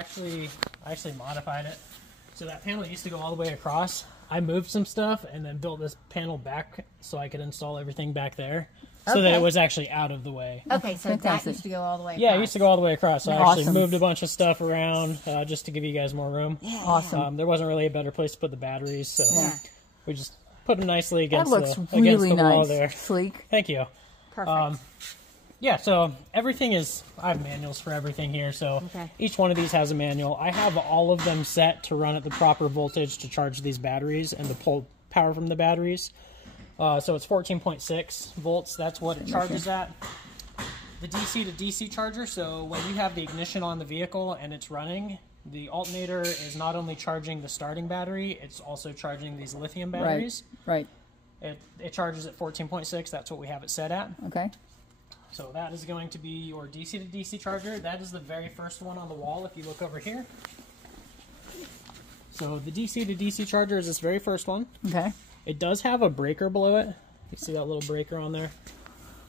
I actually modified it. So that panel used to go all the way across. I moved some stuff and then built this panel back so I could install everything back there. So that it was actually out of the way. Okay, so that used to go all the way across. Yeah, it used to go all the way across. So I actually moved a bunch of stuff around just to give you guys more room. Yeah. Awesome. There wasn't really a better place to put the batteries, so we just put them nicely against that looks the, really against the wall nice. there. Sleek. Thank you. Perfect. Yeah, so everything is, I have manuals for everything here, so each one of these has a manual. I have all of them set to run at the proper voltage to charge these batteries and to pull power from the batteries. So it's 14.6 volts, that's what it charges at. The DC to DC charger, so when you have the ignition on the vehicle and it's running, the alternator is not only charging the starting battery, it's also charging these lithium batteries. Right. It charges at 14.6, that's what we have it set at. Okay. So that is going to be your DC to DC charger. That is the very first one on the wall if you look over here. So the DC to DC charger is this very first one. Okay. It does have a breaker below it. You see that little breaker on there?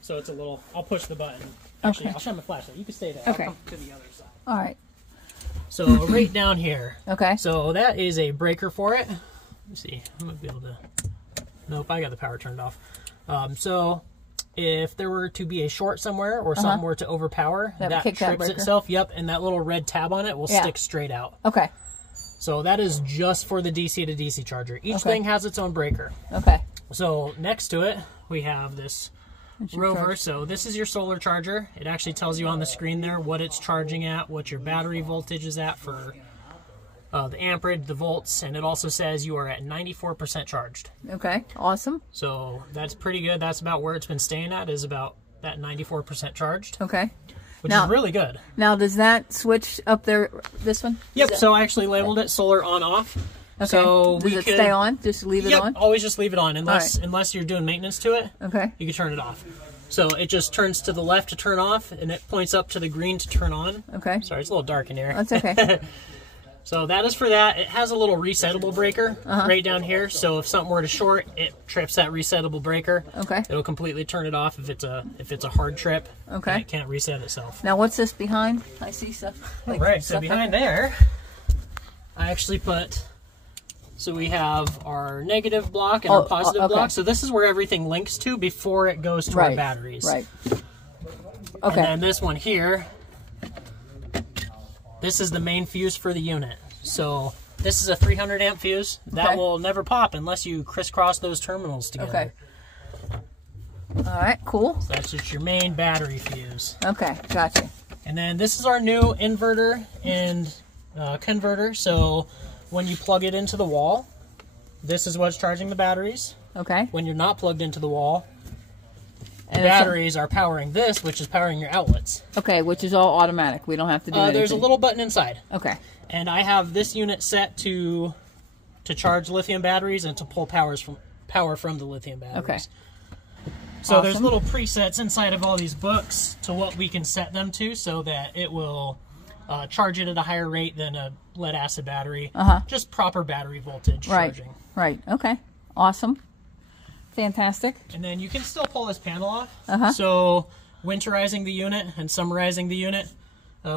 So it's a little, I'll push the button. Actually, I'll shine my flashlight. You can stay there. Okay. I'll come to the other side. All right. So right down here. Okay. So that is a breaker for it. Let me see. I'm going to be able to, nope, I got the power turned off. So if there were to be a short somewhere or something were to overpower, that trips itself. Yep, and that little red tab on it will stick straight out. Okay. So that is just for the DC to DC charger. Each thing has its own breaker. Okay. So next to it, we have this Rover. So this is your solar charger. It actually tells you on the screen there what it's charging at, what your battery voltage is at for the amperage, the volts, and it also says you are at 94% charged. Okay, awesome. So that's pretty good. That's about where it's been staying at, is about that 94% charged. Okay. Which is really good. Now, does that switch up there, this one? Yep, so I actually labeled it solar on off. Okay. So does it stay on? Just leave it on? Always just leave it on, unless you're doing maintenance to it. Okay. You can turn it off. So it just turns to the left to turn off, and it points up to the green to turn on. Okay. Sorry, it's a little dark in here. That's okay. So that is for that. It has a little resettable breaker right down here. So if something were to short, it trips that resettable breaker. Okay. It'll completely turn it off if it's a hard trip. Okay. And it can't reset itself. Now what's this behind? I see stuff. Like right. So behind there, I actually put. So we have our negative block and our positive block. So this is where everything links to before it goes to our batteries. Right. Okay. And then this one here. This is the main fuse for the unit. So this is a 300 amp fuse. That will never pop unless you crisscross those terminals together. Okay. All right, cool. So that's just your main battery fuse. Okay, gotcha. And then this is our new inverter and converter. So when you plug it into the wall, this is what's charging the batteries. Okay. When you're not plugged into the wall, the batteries are powering this, which is powering your outlets. Okay, which is all automatic. We don't have to do anything. There's a little button inside. Okay. And I have this unit set to charge lithium batteries and to pull power from the lithium batteries. Okay. So there's little presets inside of all these books to what we can set them to so that it will charge it at a higher rate than a lead acid battery. Just proper battery voltage charging. Right. Okay. Awesome. Fantastic. And then you can still pull this panel off. So winterizing the unit and summerizing the unit,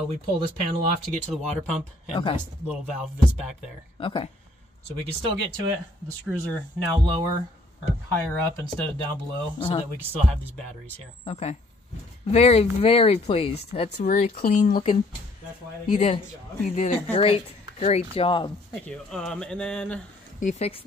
we pull this panel off to get to the water pump and this little valve this back there. Okay. So we can still get to it. The screws are now lower or higher up instead of down below so that we can still have these batteries here. Okay. Very, very pleased. That's really clean looking. That's why you did a great job. Thank you. And then you fixed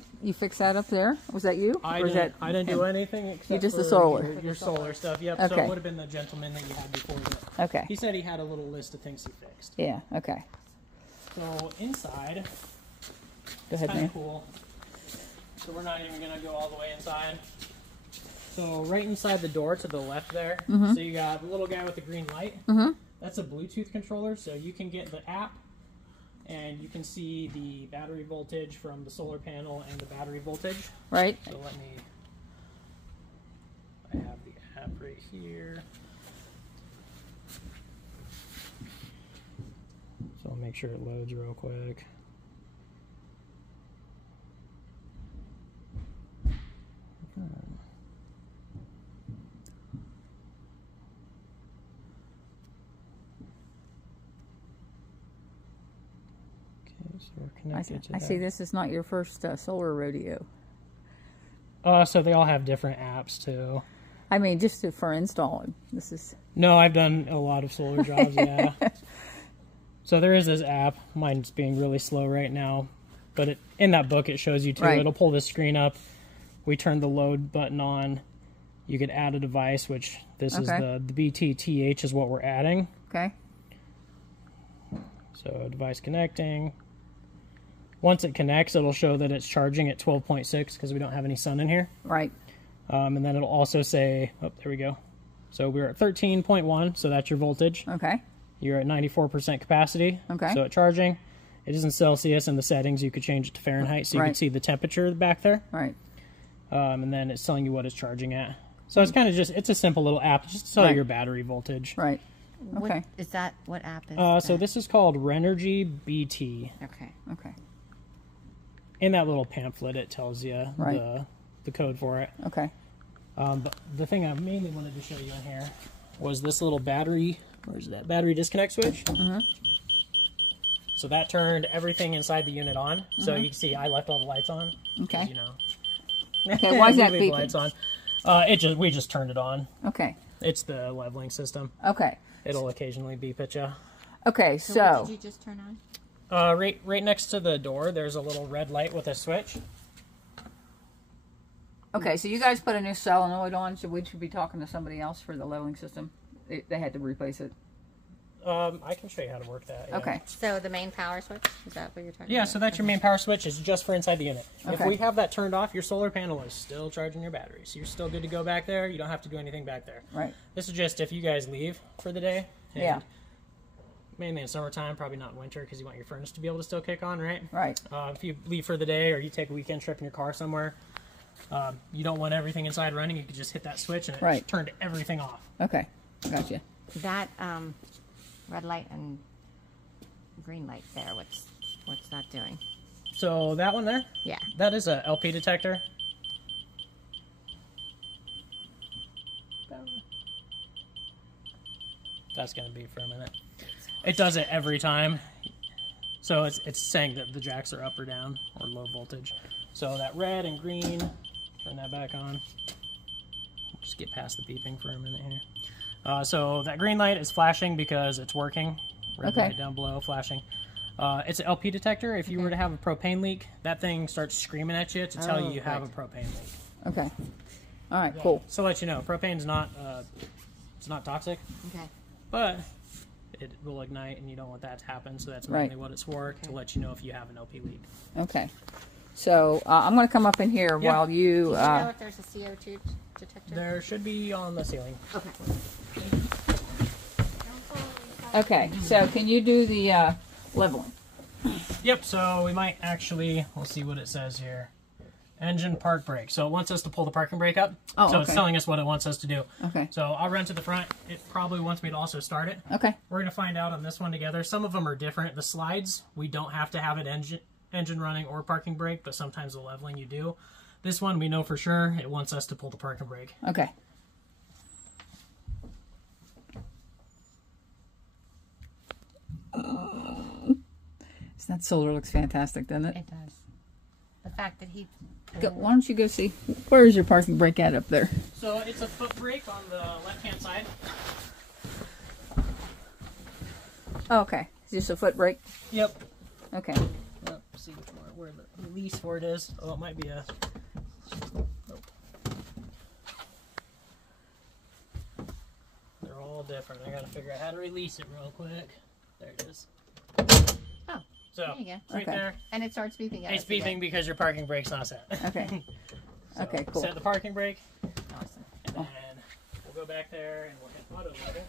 that up there? Was that you? I didn't do anything except just for the solar. Your solar stuff. Yep. Okay. So it would have been the gentleman that you had before. Okay. He said he had a little list of things he fixed. Yeah. Okay. So inside, go ahead, kind of cool. So we're not even going to go all the way inside. So right inside the door to the left there, so you got the little guy with the green light. That's a Bluetooth controller, so you can get the app, and you can see the battery voltage from the solar panel and the battery voltage. Right. So I have the app right here. So I'll make sure it loads real quick. So we're connected to I that. see this is not your first solar rodeo. So they all have different apps too. I mean, just for installing. This is... No, I've done a lot of solar jobs, yeah. So there is this app. Mine's being really slow right now. But in that book, it shows you too. Right. It'll pull the screen up. We turn the load button on. You could add a device, which this is the BTTH is what we're adding. Okay. So device connecting. Once it connects, it'll show that it's charging at 12.6 because we don't have any sun in here. Right. And then it'll also say, oh, there we go. So we're at 13.1, so that's your voltage. Okay. You're at 94% capacity. Okay. So it's charging. It is in Celsius. In the settings, you could change it to Fahrenheit so you can see the temperature back there. Right. And then it's telling you what it's charging at. So it's kind of just, it's a simple little app just to tell you your battery voltage. Right. Okay. What is that? What app is that? So this is called Renogy BT. Okay. Okay. In that little pamphlet, it tells you the code for it. Okay. But the thing I mainly wanted to show you in here was this little battery, where's that, battery disconnect switch. So that turned everything inside the unit on. So you can see I left all the lights on. Okay. You know. Okay, why is that leave the beeping? lights on. We just turned it on. Okay. It's the leveling system. Okay. It'll occasionally beep at you. Okay, So so... what did you just turn on? Right next to the door, there's a little red light with a switch. Okay, so you guys put a new solenoid on, so we should be talking to somebody else for the leveling system. They had to replace it. I can show you how to work that. Yeah. Okay. So the main power switch, is that what you're talking about? Yeah, so that's your main power switch. Is just for inside the unit. If Okay. we have that turned off, your solar panel is still charging your batteries. So you're still good to go back there. You don't have to do anything back there. Right. This is just if you guys leave for the day. And Yeah. Mainly in summertime, probably not in winter, because you want your furnace to be able to still kick on, right? Right. If you leave for the day or you take a weekend trip in your car somewhere, you don't want everything inside running. You could just hit that switch and it turned everything off. Okay. Gotcha. That red light and green light there, what's that doing? So that one there? Yeah. That is a LP detector. That's going to be for a minute. It does it every time. So it's saying that the jacks are up or down or low voltage. So that red and green, turn that back on. Just get past the beeping for a minute here. So that green light is flashing because it's working. Red light down below flashing. It's an LP detector. If you were to have a propane leak, that thing starts screaming at you to tell you have a propane leak. Okay. All right, cool. So let you know, propane's not it's not toxic. Okay. But it will ignite, and you don't want that to happen. So that's mainly what it's for, to let you know if you have an LP leak. Okay. So I'm going to come up in here while you... Do you know if there's a CO2 detector? There should be on the ceiling. Okay. Okay, so can you do the leveling? Yep, so we might actually, we'll see what it says here. Engine park brake. So it wants us to pull the parking brake up. Oh, so it's telling us what it wants us to do. Okay. So I'll run to the front. It probably wants me to also start it. Okay. We're going to find out on this one together. Some of them are different. The slides, we don't have to have an engine running or parking brake, but sometimes the leveling you do. This one, we know for sure it wants us to pull the parking brake. Okay. That solar looks fantastic, doesn't it? It does. The fact that he... Why don't you go see? Where is your parking brake at up there? So it's a foot brake on the left-hand side. Oh, okay. It's just a foot brake? Yep. Okay. Let's see where the release for it is. Oh, it might be a... Nope. They're all different. I gotta figure out how to release it real quick. There it is. Oh, so, there you go. it's right there. And it starts beeping at It's us again. beeping because your parking brake's not set. Okay. So, okay, cool. Set the parking brake, Awesome. and then we'll go back there and we'll hit auto level.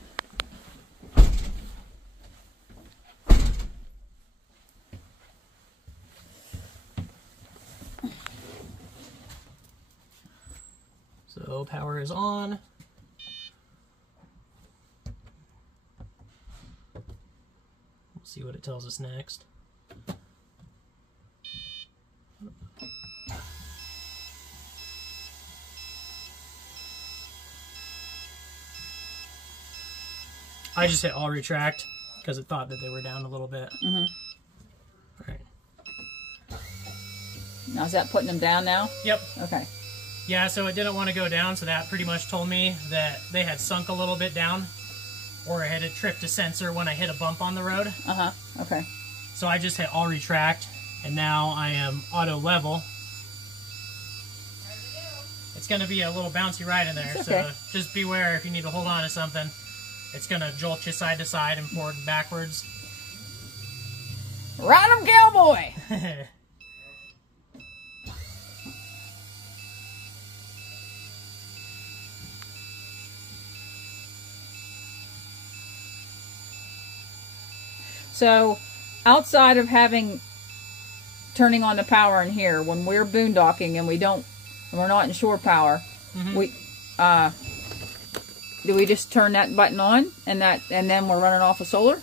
So power is on. We'll see what it tells us next. I just hit all retract because it thought that they were down a little bit. All right. Now, is that putting them down now? Yep. Okay. Yeah, so it didn't want to go down, so that pretty much told me that they had sunk a little bit down, or it had tripped a sensor when I hit a bump on the road. Uh-huh. Okay. So I just hit all retract, and now I am auto level. It's going to be a little bouncy ride in there, okay. So just beware if you need to hold on to something. It's going to jolt you side to side and forward and backwards. Ride 'em, cowboy! So, outside of turning on the power in here, when we're boondocking and we're not in shore power, do we just turn that button on and then we're running off of solar?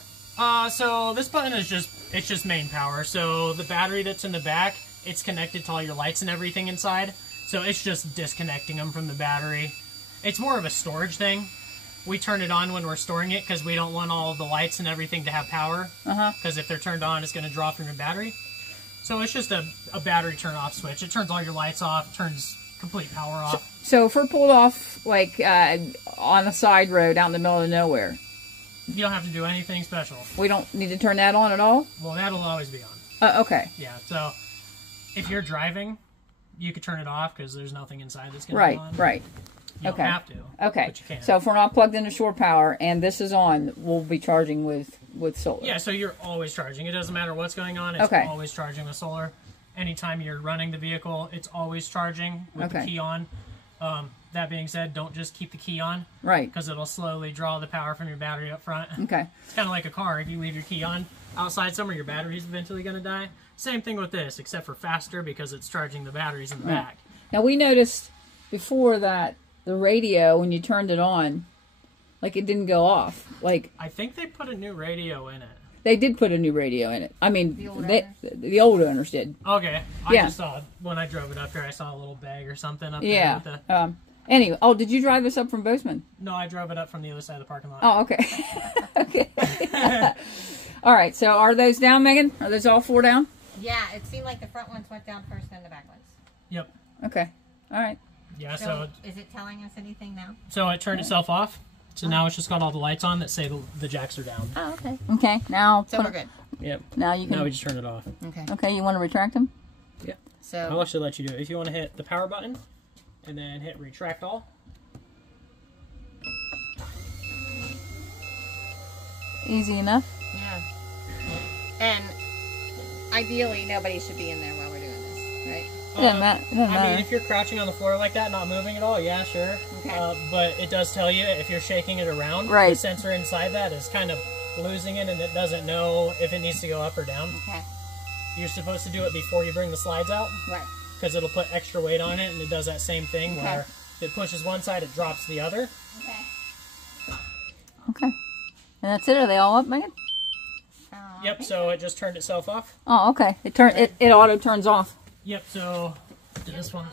So this button is just main power. So the battery that's in the back, it's connected to all your lights and everything inside. So it's just disconnecting them from the battery. It's more of a storage thing. We turn it on when we're storing it because we don't want all the lights and everything to have power. Because if they're turned on, it's going to draw from your battery. So it's just a battery turn-off switch. It turns all your lights off, turns complete power off. So if we're pulled off, like, on a side road out in the middle of nowhere, you don't have to do anything special. We don't need to turn that on at all? Well, that'll always be on. Okay. Yeah, so if you're driving, you could turn it off because there's nothing inside that's going to be on. Right. You don't have to. Okay. But you can. So if we're not plugged into shore power and this is on, we'll be charging with solar. Yeah, so you're always charging. It doesn't matter what's going on. It's always charging with solar. Anytime you're running the vehicle, it's always charging with the key on. That being said, don't just keep the key on. Right. Because it'll slowly draw the power from your battery up front. Okay. It's kind of like a car. If you leave your key on outside somewhere, your battery's eventually going to die. Same thing with this, except for faster because it's charging the batteries in the back. Now, we noticed before that the radio, when you turned it on, like it didn't go off. Like I think they put a new radio in it. They did put a new radio in it. I mean, the old owners did. Okay. I just saw, when I drove it up here, I saw a little bag or something up there. With the... Anyway, did you drive this up from Bozeman? No, I drove it up from the other side of the parking lot. Oh, okay. Okay. All right, so are those down, Megan? Are those all 4 down? Yeah, it seemed like the front ones went down first, then the back ones. Yep. Okay. All right. Yeah, so is it telling us anything now? So it turned itself off. So now it's just got all the lights on that say the jacks are down. Oh, okay. Okay, now... So we're good. Yep. Now you can... Now we just turn it off. Okay. Okay, you want to retract them? Yeah. So I'll actually let you do it. If you want to hit the power button, and then hit retract all. Easy enough. Yeah. And ideally, nobody should be in there while we're doing this, right? It doesn't matter. I mean, if you're crouching on the floor like that, not moving at all, yeah, sure. Okay. But it does tell you if you're shaking it around, right. The sensor inside that is kind of losing it, and it doesn't know if it needs to go up or down. Okay. You're supposed to do it before you bring the slides out. Right. Because it'll put extra weight on it, and it does that same thing where if it pushes one side, it drops the other. Okay. Okay. And that's it? Are they all up, Megan? Yep, so it just turned itself off. Oh, okay. It auto turns off. Yep, so this one.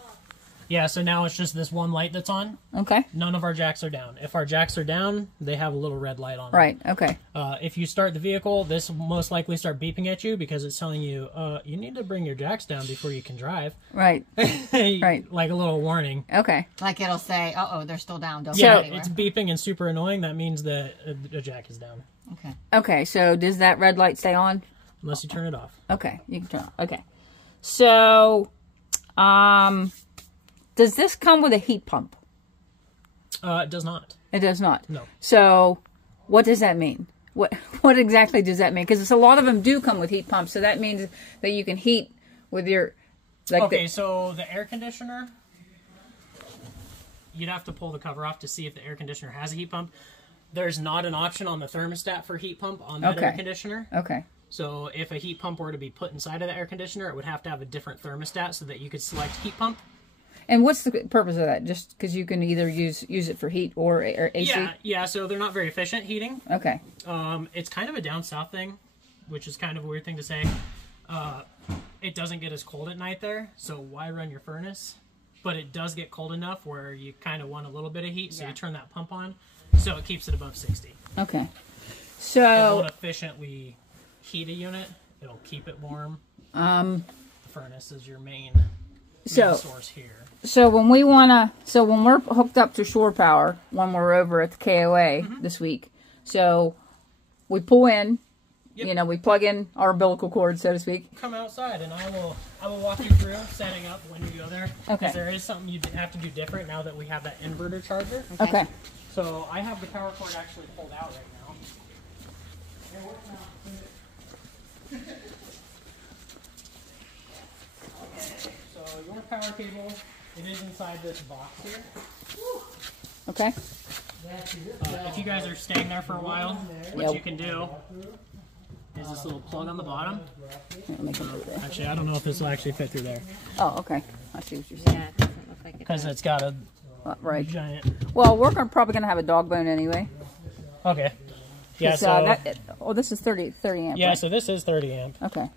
Yeah, so now it's just this one light that's on. Okay. None of our jacks are down. If our jacks are down, they have a little red light on them. Right, okay. If you start the vehicle, this will most likely start beeping at you because it's telling you, you need to bring your jacks down before you can drive. Right. Right. Like a little warning. Okay. Like it'll say, uh-oh, they're still down. Don't Yeah, go anywhere. it's beeping and super annoying. That means that the jack is down. Okay. Okay, so does that red light stay on? Unless you turn it off. Okay, you can turn it off. Okay. So, does this come with a heat pump? It does not. It does not? No. So, what does that mean? What exactly does that mean? Because a lot of them do come with heat pumps, so that means that you can heat with your... So the air conditioner, you'd have to pull the cover off to see if the air conditioner has a heat pump. There's not an option on the thermostat for heat pump on that air conditioner. Okay. So if a heat pump were to be put inside of the air conditioner, it would have to have a different thermostat so that you could select heat pump. And what's the purpose of that? Just because you can either use it for heat or AC? Yeah, so they're not very efficient heating. Okay. It's kind of a down south thing, which is kind of a weird thing to say. It doesn't get as cold at night there, so why run your furnace? But it does get cold enough where you kind of want a little bit of heat, so you turn that pump on, so it keeps it above 60. Okay. So... It won't efficiently heat a unit. It'll keep it warm. furnace is your main So source here. So when we're hooked up to shore power, when we're over at the KOA this week, so we pull in, you know, we plug in our umbilical cord, so to speak. Come outside, and I will walk you through setting up when you go there. Okay. Because there is something you have to do different now that we have that inverter charger. Okay. So I have the power cord actually pulled out right now. Okay, so your power cable, it is inside this box here. Okay. If you guys are staying there for a while, what you can do is this little plug on the bottom. Actually, I don't know if this will actually fit through there. Oh, okay. I see what you're saying. Yeah, it doesn't look like it. Because it's got a Right. giant... Well, we're probably going to have a dog bone anyway. Okay. Yeah, so... this is 30 amp. Yeah, right? so this is 30 amp. Okay.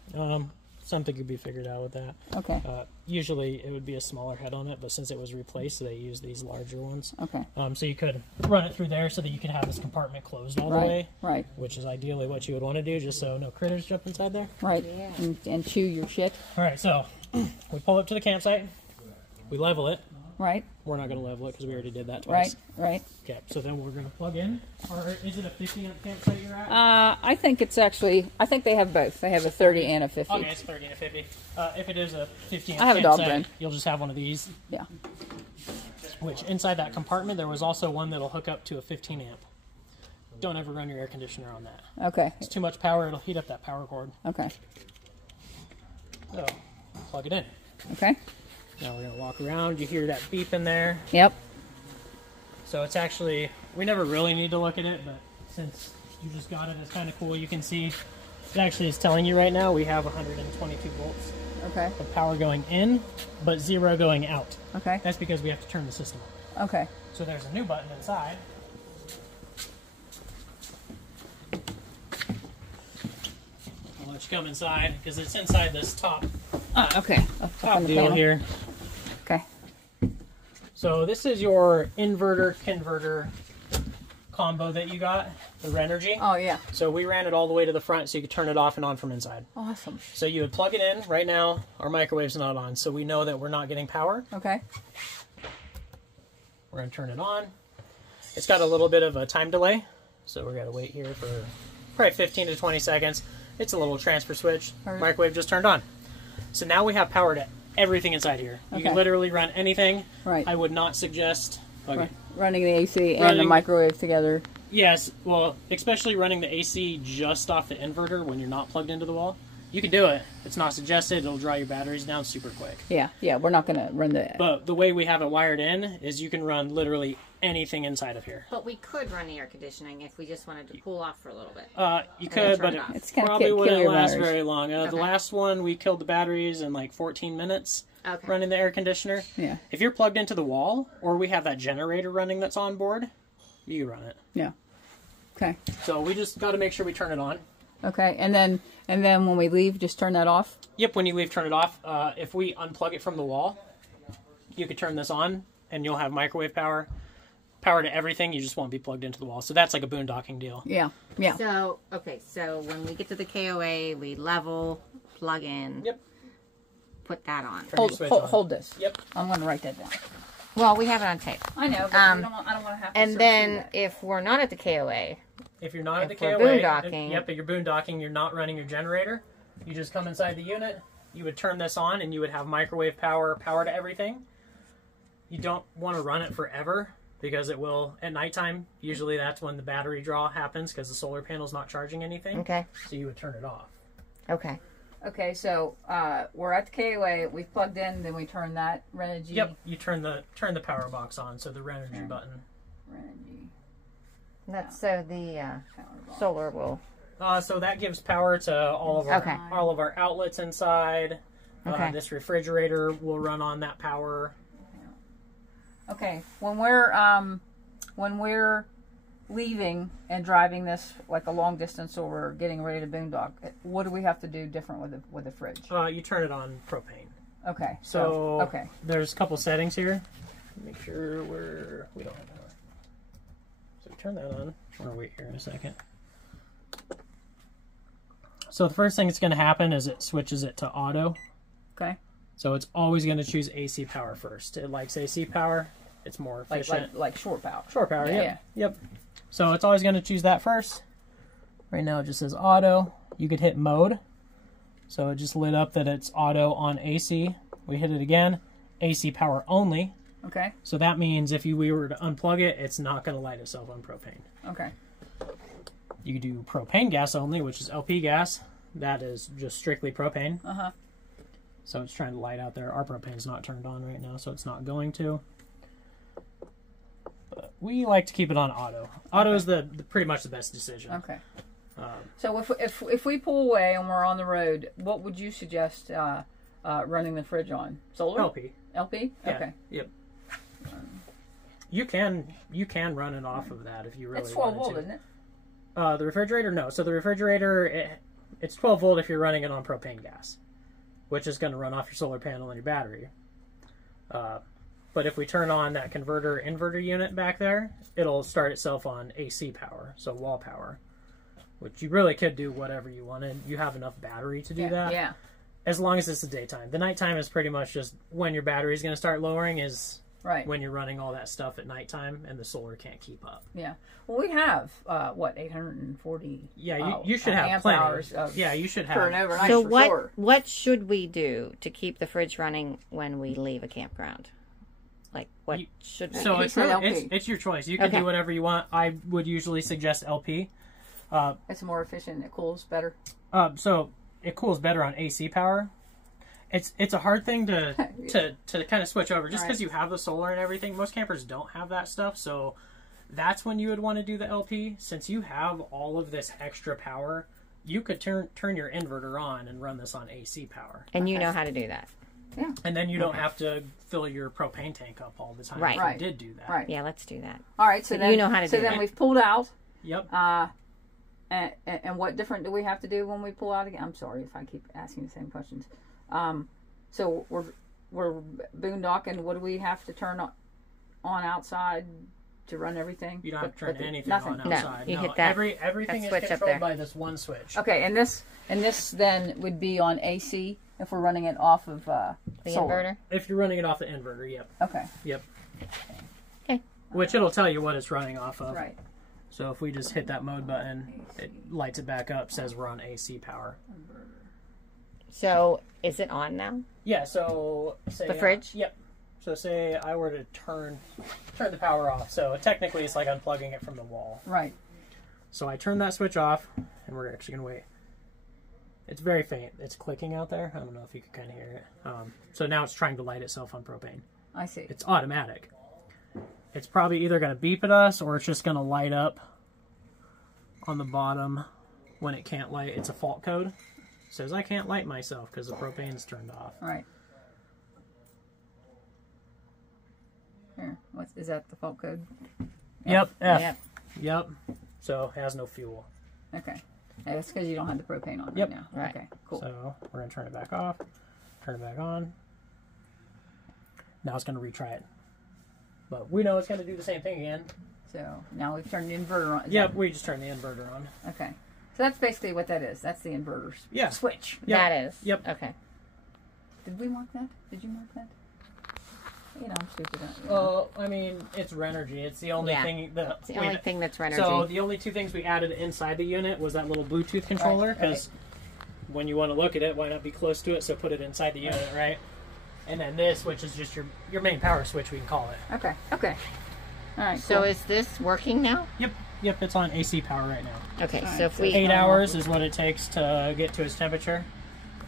Something could be figured out with that. Okay. Usually it would be a smaller head on it, but since it was replaced, they use these larger ones. Okay. So you could run it through there so that you could have this compartment closed all the way. Right. Which is ideally what you would want to do, just so no critters jump inside there. Right. And chew your shit. All right, so we pull up to the campsite. We level it. Right. We're not going to level it because we already did that twice. Right. Okay, so then we're going to plug in. Or is it a 50 amp campsite you're at? I think it's actually, I think they have both. They have a 30 and a 50. Okay, it's 30 and a 50. If it is a 50 amp I have a dog campsite, bone. you'll just have one of these. Yeah. Which inside that compartment, there was also one that'll hook up to a 15 amp. Don't ever run your air conditioner on that. Okay. It's too much power, it'll heat up that power cord. Okay. So, plug it in. Okay. Now we're going to walk around. You hear that beep in there. Yep. So it's actually, we never really need to look at it, but since you just got it, it's kind of cool. You can see it actually is telling you right now we have 122 volts Okay. of power going in, but 0 going out. Okay. That's because we have to turn the system on. Okay. So there's a new button inside. I'll let you come inside because it's inside this top Okay. top deal here. Okay. So this is your inverter converter combo that you got, the Renogy. Oh, yeah. So we ran it all the way to the front so you could turn it off and on from inside. Awesome. So you would plug it in. Right now, our microwave's not on, so we know that we're not getting power. Okay. We're going to turn it on. It's got a little bit of a time delay, so we're going to wait here for probably 15 to 20 seconds. It's a little transfer switch. Microwave just turned on. So now we have power to everything inside here. You can literally run anything. Right. I would not suggest running the AC and the microwave together. Yes, well, especially running the AC just off the inverter when you're not plugged into the wall. You can do it. It's not suggested. It'll draw your batteries down super quick. Yeah, we're not going to run the... But the way we have it wired in is you can run literally anything inside of here. But we could run the air conditioning if we just wanted to cool off for a little bit. You could, but It's it gonna probably kill wouldn't your last batteries. very long. The last one, we killed the batteries in like 14 minutes running the air conditioner. Yeah. If you're plugged into the wall, or we have that generator running that's on board, you run it. Yeah. Okay. So we just got to make sure we turn it on. Okay, and then when we leave, just turn that off? Yep, when you leave, turn it off. If we unplug it from the wall, you could turn this on, and you'll have microwave power. Power to everything, you just won't be plugged into the wall. So that's like a boondocking deal. Yeah. So, so when we get to the KOA, we level, plug in. Yep. Put that on. Hold this. Yep. I'm going to write that down. Well, we have it on tape. I know, but I don't want to have to And then if we're not at the KOA... If you're not at the we're KOA, boondocking. if you're boondocking, you're not running your generator. You just come inside the unit, you would turn this on, and you would have microwave power to everything. You don't want to run it forever because it will, at nighttime, usually that's when the battery draw happens because the solar panel's not charging anything. Okay. So you would turn it off. Okay. Okay, so we're at the KOA, we've plugged in, then we turn that Renogy. Yep, you turn the power box on, so the Renogy button. Renogy. That's so the solar will... So that gives power to all of our outlets inside. This refrigerator will run on that power. Okay, when we're leaving and driving this like a long distance or we're getting ready to boondock, what do we have to do different with the fridge? You turn it on propane. Okay. So there's a couple settings here. Make sure we don't have power. So turn that on. Or wait here in a second. So the first thing that's going to happen is it switches it to auto. Okay. So it's always going to choose AC power first. It likes AC power. It's more efficient. Like shore power. Shore power, Yeah, yep. yeah. Yep. So it's always going to choose that first. Right now it just says auto. You could hit mode. So it just lit up that it's auto on AC. We hit it again. AC power only. Okay. So that means if we were to unplug it, it's not going to light itself on propane. Okay. You could do propane gas only, which is LP gas. That is just strictly propane. Uh-huh. So it's trying to light out there. Our propane's not turned on right now, so it's not going to. But we like to keep it on auto. Auto is the pretty much the best decision. Okay. So if we pull away and we're on the road, what would you suggest running the fridge on? Solar? LP. LP? Yeah. Okay. Yep. You can run it off of that if you really It's 12 wanted volt, to. isn't it? The refrigerator, no. So the refrigerator, it's 12 volt if you're running it on propane gas, which is going to run off your solar panel and your battery. But if we turn on that inverter unit back there, it'll start itself on AC power, so wall power, which you really could do whatever you wanted. You have enough battery to do that. Yeah. As long as it's the daytime. The nighttime is pretty much just when your battery is going to start lowering is Right. when you're running all that stuff at nighttime and the solar can't keep up. Yeah. Well, we have, 840 Yeah, you should have amp plenty. hours of, Yeah, you should have. for an overnight So for sure. what should we do to keep the fridge running when we leave a campground? Like, what should we So do? it's said really, LP. it's your choice. You can Okay. do whatever you want. I would usually suggest LP. It's more efficient. It cools better. So it cools better on AC power. It's a hard thing to kind of switch over just because you have the solar and everything. Most campers don't have that stuff, so that's when you would want to do the LP. Since you have all of this extra power, you could turn your inverter on and run this on AC power. And you know how to do that. Yeah. And then you don't have to fill your propane tank up all the time. Right. If Right. you did do that. Right. Yeah, let's do that. All right. So But then you know how to So do then that. we've pulled out. Yep. And what different do we have to do when we pull out again? I'm sorry if I keep asking the same questions. So we're boondocking. What do we have to turn on outside to run everything? You don't have to turn anything nothing. on outside. No, you hit that- Everything that is switch up controlled there. by this one switch. Okay, and this then would be on AC if we're running it off of The solar. inverter? If you're running it off the inverter, yep. Okay. Yep. Okay. Which it'll tell you what it's running off of. Right. So if we just hit that mode button, it lights it back up, says we're on AC power. So, is it on now? Yeah, so say The fridge? Yep. So say I were to turn the power off. So technically it's like unplugging it from the wall. Right. So I turn that switch off, and we're actually gonna wait. It's very faint. It's clicking out there. I don't know if you can kind of hear it. So now it's trying to light itself on propane. I see. It's automatic. It's probably either going to beep at us or it's just going to light up on the bottom when it can't light. It's a fault code. It says I can't light myself because the propane's turned off. Right. Here. Is that the fault code? Yep. F. Yep. Yep. So it has no fuel. Okay. Yeah, that's because you don't have the propane on Yep. right now. Right. Okay. Cool. So we're going to turn it back off. Turn it back on. Now it's going to retry it. But we know it's going to do the same thing again. So now we've turned the inverter on. Yep, we just turned the inverter on. Okay. So that's basically what that is. That's the inverter switch. Yep. That is? Yep. Okay. Did we mark that? Did you mark that? You know, I'm stupid. Well, I mean, it's Renogy. It's the only Yeah. thing that It's the only thing that's Renogy. So the only two things we added inside the unit was that little Bluetooth controller, because when you want to look at it, why not be close to it? So put it inside the unit, right? And then this, which is just your main power switch, we can call it. Okay. Okay. All right. So cool. is this working now? Yep, it's on AC power right now. Okay, All so right, if so we... 8 hours is what it takes to get to its temperature.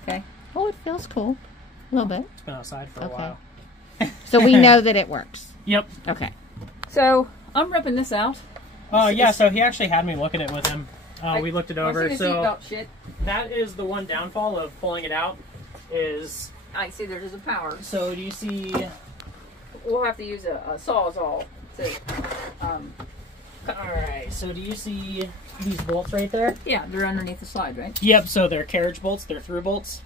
Okay. Oh, it feels cool. A little bit. It's been outside for a Okay. while. So we know that it works. Yep. Okay. So I'm ripping this out. Yeah, so he actually had me look at it with him. We looked it over. I see the So seatbelt shit. that is the one downfall of pulling it out is... I see there's a power. So do you see... We'll have to use a sawzall to. Alright, so do you see these bolts right there? Yeah, they're underneath the slide, right? Yep, so they're carriage bolts, they're through bolts.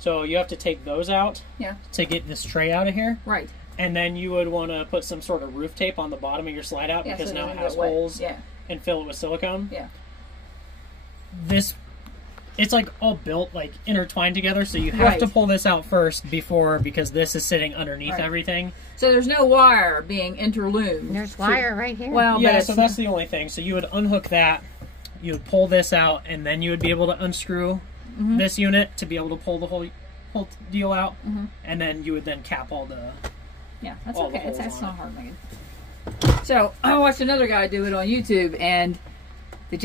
So you have to take those out Yeah. to get this tray out of here. Right. And then you would want to put some sort of roof tape on the bottom of your slide out Yeah, because so now it doesn't has get wet. holes Yeah. and fill it with silicone. Yeah. This it's like all built like intertwined together, so you have to pull this out first because this is sitting underneath everything. So there's no wire being interloomed. There's wire right here. Well, yeah, so that's the only thing. So you would unhook that, you would pull this out, and then you would be able to unscrew this unit to be able to pull the whole deal out, and then you would then cap all the. Yeah, that's okay. That's not hard, Megan. So I watched another guy do it on YouTube, and the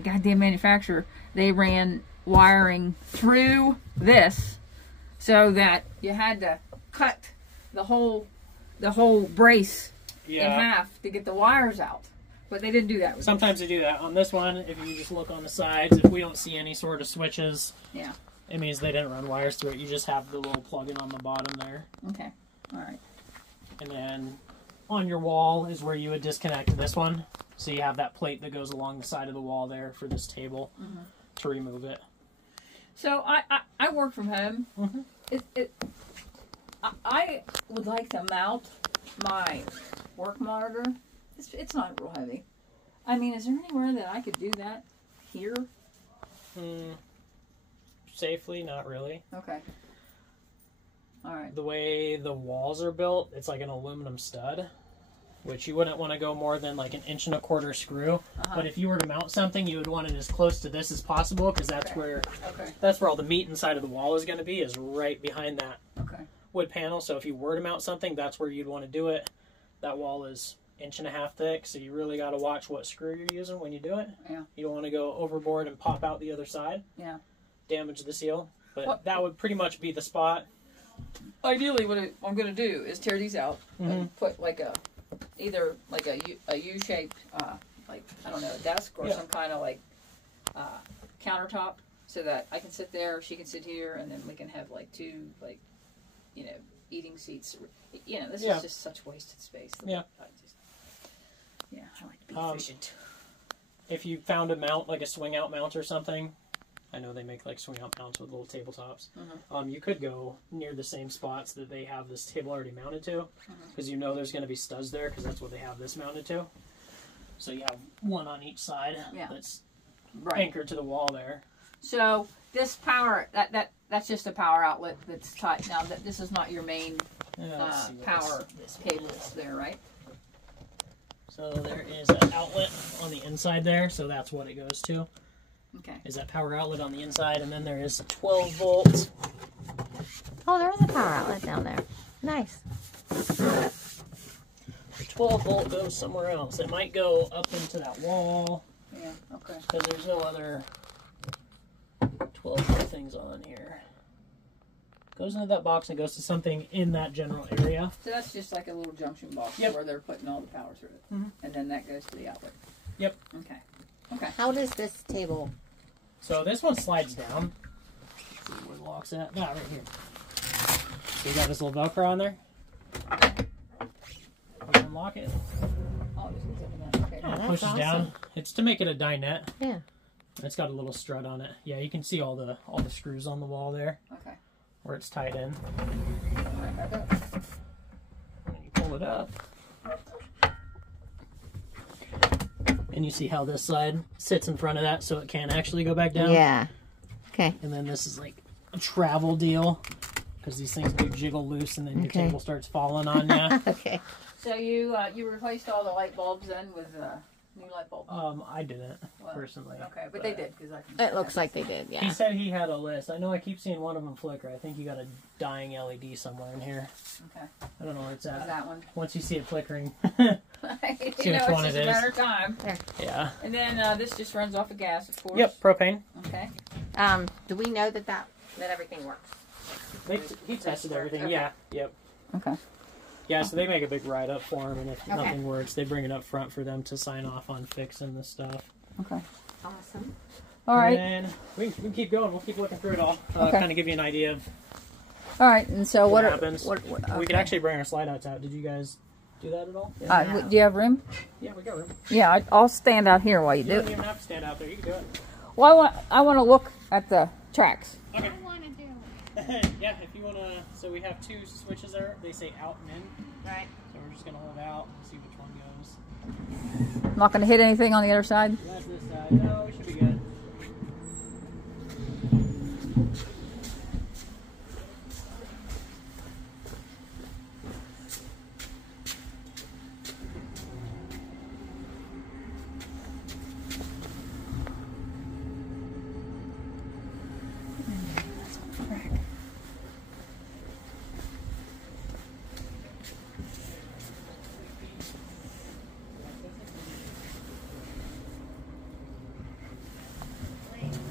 goddamn manufacturer, they ran wiring through this so that you had to cut the whole brace in half to get the wires out. But they didn't do that. Sometimes they do that. On this one, if you just look on the sides, if we don't see any sort of switches, it means they didn't run wires through it. You just have the little plug-in on the bottom there. Okay. All right. And then on your wall is where you would disconnect this one. So you have that plate that goes along the side of the wall there for this table to remove it. So I work from home. I would like to mount my work monitor. It's not real heavy. I mean, is there anywhere that I could do that here? Safely, not really. Okay. All right. The way the walls are built, it's like an aluminum stud, which you wouldn't want to go more than like 1 1/4 inch screw. But if you were to mount something, you would want it as close to this as possible, because that's where all the meat inside of the wall is going to be, is right behind that wood panel. So if you were to mount something, that's where you'd want to do it. That wall is 1.5 inches thick, so you really got to watch what screw you're using when you do it. Yeah. You don't want to go overboard and pop out the other side. Yeah. Damage the seal. But that would pretty much be the spot. Ideally, what I'm going to do is tear these out and put like either like a U-shaped, like, I don't know, a desk or some kind of like countertop, so that I can sit there, she can sit here, and then we can have like two, like, you know, eating seats. You know, this is just such wasted space. Yeah. I like to be efficient. If you found a mount, like a swing out mount or something, I know they make like swing out mounts with little tabletops. You could go near the same spots that they have this table already mounted to, because you know there's going to be studs there, because that's what they have this mounted to. So you have one on each side that's anchored to the wall there. So this power, that's just a power outlet that's tight. Now this is not your main power cables there, right? So there is an outlet on the inside there, so that's what it goes to. Okay. Is that power outlet on the inside, and then there is 12 volts. Oh, there is a power outlet down there. Nice. The 12 volt goes somewhere else. It might go up into that wall. Yeah, okay. Because there's no other 12 volt things on here. Goes into that box and goes to something in that general area. So that's just like a little junction box where they're putting all the power through it. And then that goes to the outlet. Yep. Okay. Okay. How does this table? So this one slides down. Let's see where the lock's at. Ah, right here. So you got this little Velcro on there. Unlock it. Oh, just that. Okay. Oh, It pushes down. It's to make it a dinette. Yeah. It's got a little strut on it. Yeah, you can see all the screws on the wall there. Okay. Where it's tied in. Alright, back up. And you pull it up. And you see how this side sits in front of that, so it can actually go back down. Yeah. Okay. And then this is like a travel deal, because these things do jiggle loose, and then your table starts falling on you. Okay. So you replaced all the light bulbs then with new light bulbs? I didn't personally. Okay, but they did, because It looks like they did. Yeah. He said he had a list. I know I keep seeing one of them flicker. I think you got a dying LED somewhere in here. Okay. I don't know where it's at. That one. Once you see it flickering, you see know, which one it's just it a is. matter of time. There. Yeah. And then this just runs off of gas, of course. Yep, propane. Okay. Do we know that everything works? He tested everything. Okay. Yeah. Yep. Okay. Yeah, so they make a big write-up for him, and if nothing works, they bring it up front for them to sign off on fixing the stuff. Okay. Awesome. All right. And we can keep going. We'll keep looking through it all. Okay. Kind of give you an idea of All right. And so what happens. What, We could actually bring our slide outs out. Did you guys do that at all? do you have room? Yeah, we got room. Yeah, I'll stand out here while you You do don't it. even have to stand out there. You can do it. Well, I want to look at the tracks. Okay. I want to do it. Yeah, if you want to. So we have two switches there. They say out and in. Right. So we're just going to hold out and see which one goes. I'm not going to hit anything on the other side. That's this side. No, we should be good.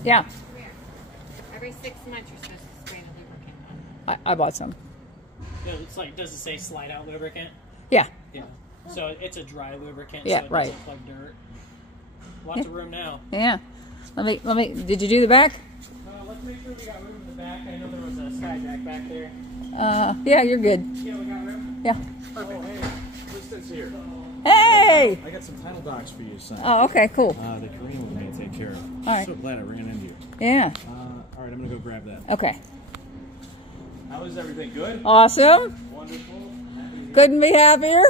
Yeah. Come here. Every 6 months you're supposed to spray the lubricant. I bought some. It's like, does it say slide out lubricant? Yeah. Yeah. So it's a dry lubricant. Yeah, so it right. doesn't look like dirt. Lots of room now. Yeah. Let me. Did you do the back? Let's make sure we got room in the back. I know there was a skyjack back there. Yeah, you're good. Yeah, we got room. Yeah. Perfect. Oh, hey, Kristen's here. Hey! I got some title docs for you, son. Oh, okay, cool. The Korean was going to take care of. All right. So glad I ran into you. Yeah. All right, I'm going to go grab that. Okay. How is everything? Good? Awesome. Wonderful. Couldn't be happier.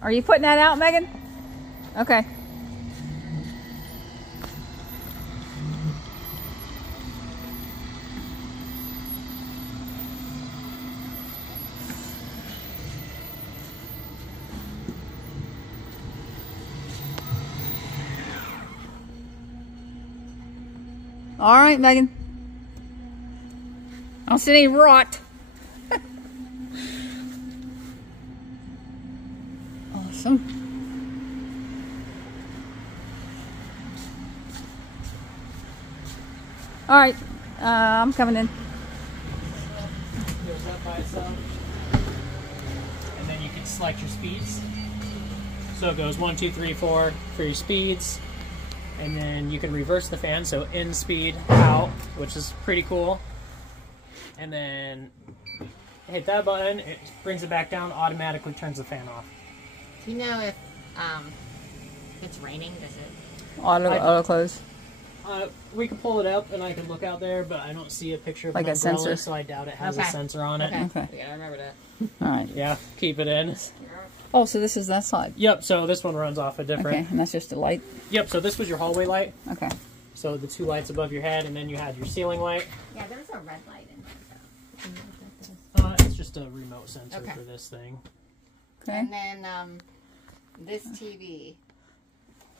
Are you putting that out, Megan? Okay. All right, Megan. I don't see any rot. Awesome. All right, I'm coming in. Goes up by itself. And then you can select your speeds. So it goes 1, 2, 3, 4 for your speeds. And then you can reverse the fan, so in speed, out, which is pretty cool. And then hit that button, it brings it back down, automatically turns the fan off. Do you know if it's raining, does it? Auto close. We could pull it up and I could look out there, but I don't see a picture of Like an a umbrella, sensor? so I doubt it has Okay. a sensor on it. Okay. Okay. Yeah, I remember that. All right. Yeah, keep it in. Oh, so this is that side. Yep, so this one runs off a different... Okay, and that's just a light. Yep, so this was your hallway light. Okay. So the 2 lights above your head, and then you had your ceiling light. Yeah, there's a red light in there, though. Do you know what that is? It's just a remote sensor Okay. for this thing. Okay. And then this TV.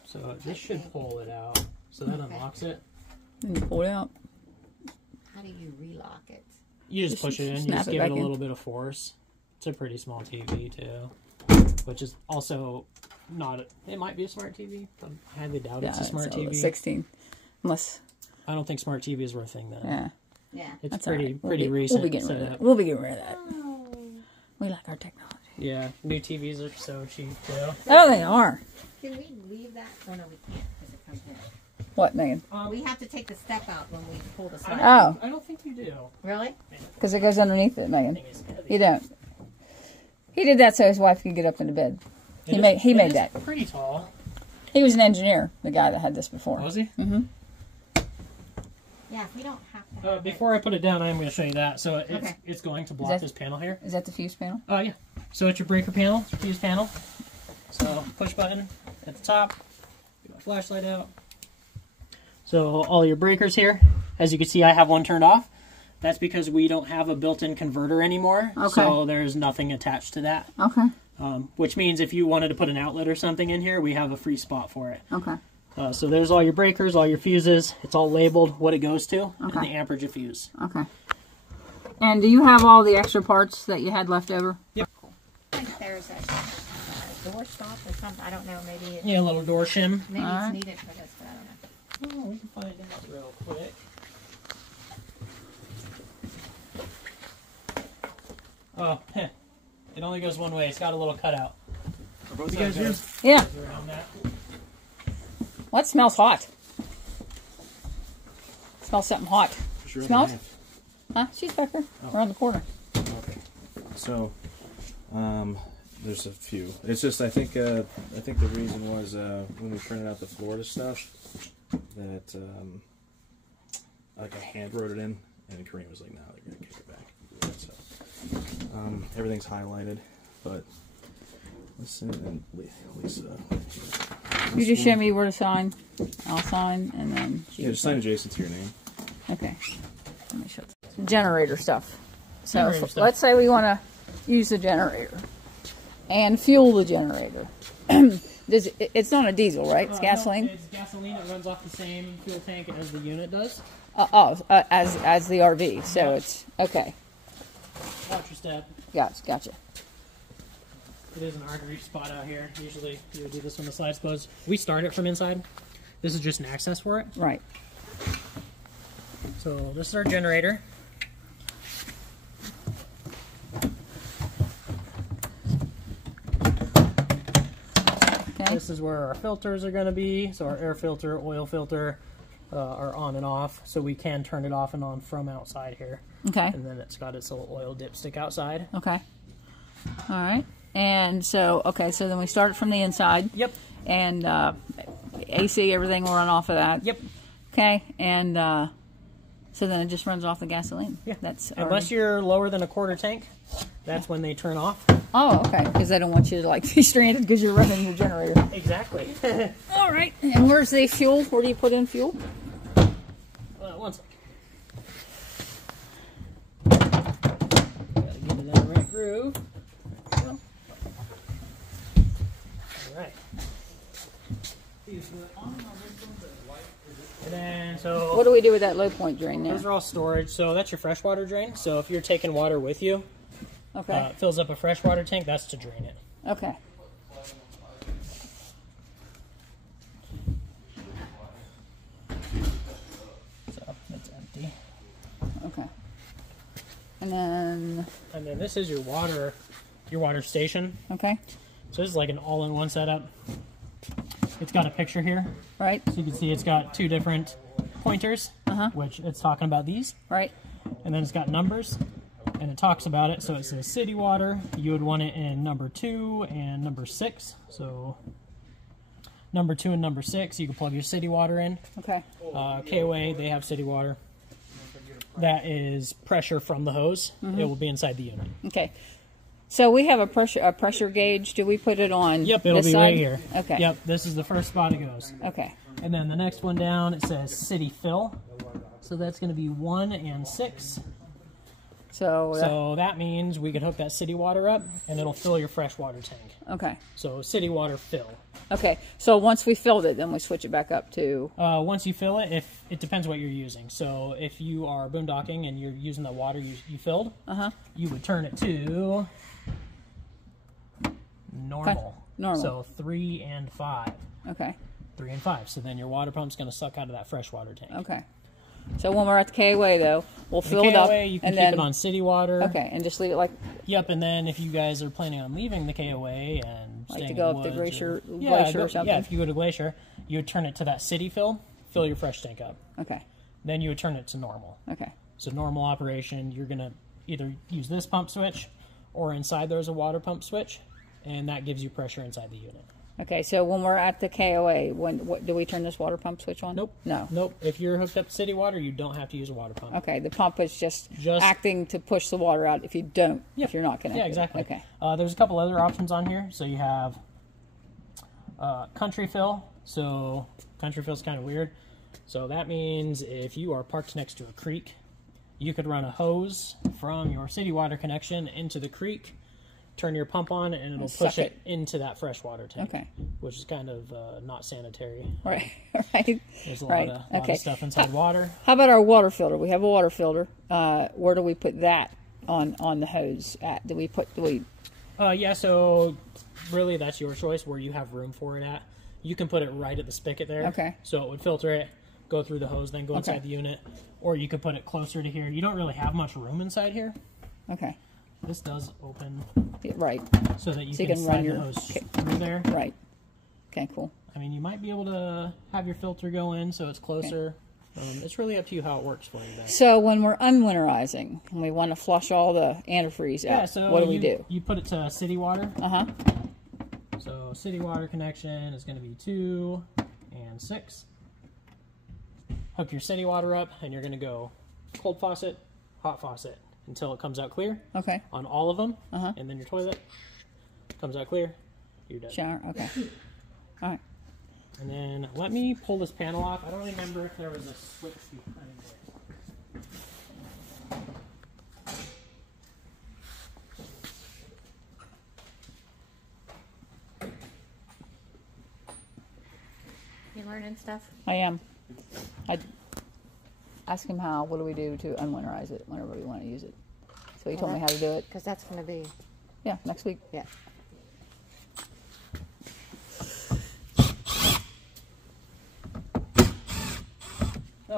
So this should pull it out. So that unlocks it. Then you pull it out. How do you relock it? You just push it in. You snap just it give it back a in. little bit of force. It's a pretty small TV too, which is also not. It might be a smart TV. I highly doubt it's a smart TV. 16, unless. I don't think smart TV is worth a thing then. Yeah. Yeah. It's That's all pretty right. pretty We'll recent. be getting rid of setup. that. We'll be getting rid of that. Oh. We like our technology. Yeah, new TVs are so cheap too. Oh, they are. Can we leave that? Oh, no, we can't because it comes in. What, Megan? We have to take the step out when we pull the slide. Oh, I don't think you do. Really? because it goes underneath it, I Megan. think it's heavy. You don't. He did that so his wife could get up into bed. He made It that. is pretty tall. He was an engineer, the guy that had this before. Was he? Mm-hmm. Yeah, if we don't have to have Before I put it down, I am going to show you that. So it's, Okay. it's going to block that- this panel here. Is that the fuse panel? Oh, yeah. So it's your breaker panel, it's your fuse panel. So push button at the top. Get my flashlight out. So all your breakers here, as you can see, I have one turned off. That's because we don't have a built-in converter anymore. Okay. So there's nothing attached to that. Okay. Which means if you wanted to put an outlet or something in here, we have a free spot for it. Okay. So there's all your breakers, all your fuses. It's all labeled what it goes to and Okay. the amperage of fuse. Okay. And do you have all the extra parts that you had left over? Yep. I think there's a door stop or something. I don't know. Maybe Yeah, a little door shim. maybe Alright. it's needed for this, but I don't know. Oh, we can find out real quick. Oh, heh. It only goes one way. It's got a little cutout. Are both You guys sides here? Yeah. Around that. What smells hot? Smells something hot. Push your other Smells? hand. Huh? She's back there. Around the corner. Okay. So, there's a few. It's just I think the reason was when we printed out the Florida stuff that like I hand wrote it in, and Kareem was like, "No, they're gonna kick it back." So everything's highlighted, but listen and Lisa. You just show me where to sign. I'll sign, and then she Yeah, just sign adjacent to your name. Okay. Let me show some generator stuff. So Generator stuff. let's say we want to use the generator and fuel the generator. It's not a diesel, right? It's gasoline. No, it's gasoline. It runs off the same fuel tank as the unit does. As the RV. So it's okay. Watch your step. Gotcha. It is an artery spot out here. Usually you would do this when the slide's closed. We start it from inside. This is just an access for it. Right. So this is our generator. Okay. This is where our filters are going to be. So our air filter, oil filter are on and off. So we can turn it off and on from outside here. Okay. And then it's got its little oil dipstick outside. Okay. All right. And so, okay, so then we start from the inside. Yep. And AC, everything will run off of that. Yep. Okay. And so then it just runs off the gasoline. Yeah. That's Unless you're lower than a quarter tank, that's when they turn off. Oh, okay. Because they don't want you to like be stranded because you're running your generator. Exactly. All right. And where's the fuel? Where do you put in fuel? One second. Gotta get it in the right groove. All right. And then, so What do we do with that low point drain there? those are all storage. So that's your freshwater drain. So if you're taking water with you, Okay. it fills up a freshwater tank. That's to drain it. Okay. So it's empty. Okay. And then, this is your water station. okay. So this is like an all-in-one setup. It's got a picture here. Right. So you can see it's got two different pointers, which it's talking about these. Right. And then it's got numbers, and it talks about it. So it says city water. You would want it in number 2 and number 6. So number 2 and number 6, you can plug your city water in. Okay. KOA, they have city water. That is pressure from the hose. It will be inside the unit. Okay. So we have a pressure gauge. Do we put it on? Yep, it'll this be side? right here. Okay. Yep, this is the first spot it goes. Okay. And then the next one down, it says city fill. So that's going to be 1 and 6. So that means we could hook that city water up, and it'll fill your freshwater tank. okay. So city water fill. Okay. So once we filled it, then we switch it back up to. Once you fill it, if it depends what you're using. So if you are boondocking and you're using the water you filled, you would turn it to normal. Normal. So 3 and 5. Okay. 3 and 5. So then your water pump's going to suck out of that freshwater tank. Okay. So when we're at the KOA though, we'll The fill it up KOA, you can and keep then it on city water. okay, and just leave it like Yep, and then if you guys are planning on leaving the KOA and like staying to go in up the woods glacier or something. yeah, if you go to Glacier, you would turn it to that city fill your fresh tank up. Okay. Then you would turn it to normal. Okay. So normal operation, you're going to either use this pump switch or inside there's a water pump switch, and that gives you pressure inside the unit. Okay. So when we're at the KOA, what do we turn this water pump switch on? Nope. No. Nope. If you're hooked up to city water, you don't have to use a water pump. Okay. The pump is just Just- acting to push the water out if you don't, if you're not connected. Yeah, exactly. Okay. There's a couple other options on here. So you have country fill. So country fill is kind of weird. So that means if you are parked next to a creek, you could run a hose from your city water connection into the creek, turn your pump on, and it'll suck push it into that freshwater tank. Okay. Which is kind of not sanitary. Right. Right. There's a Right. lot Okay. of stuff inside water. How about our water filter? We have a water filter. Where do we put that on the hose at? Do we? Yeah, so really that's your choice where you have room for it at. You can put it right at the spigot there. Okay. So it would filter it, go through the hose, then go inside the unit. Or you could put it closer to here. You don't really have much room inside here. Okay. This does open Yeah, right. so that you So you can can slide run the your- hose okay. through there. Right. Okay. Cool. I mean, you might be able to have your filter go in so it's closer. It's really up to you how it works for you. Then. So when we're unwinterizing and we want to flush all the antifreeze out, Yeah, so what do we do? You put it to city water. Uh-huh. So city water connection is going to be 2 and 6. Hook your city water up, and you're going to go cold faucet, hot faucet until it comes out clear Okay. on all of them. Uh-huh. And then your toilet comes out clear. You're done. Shower. Okay. All right. And then let me pull this panel off. I don't remember if there was a switch behind it. You learning stuff? I am. I ask him how. What do we do to unwinterize it whenever we want to use it? So he told me how to do it. Because that's going to be, Yeah, next week. yeah.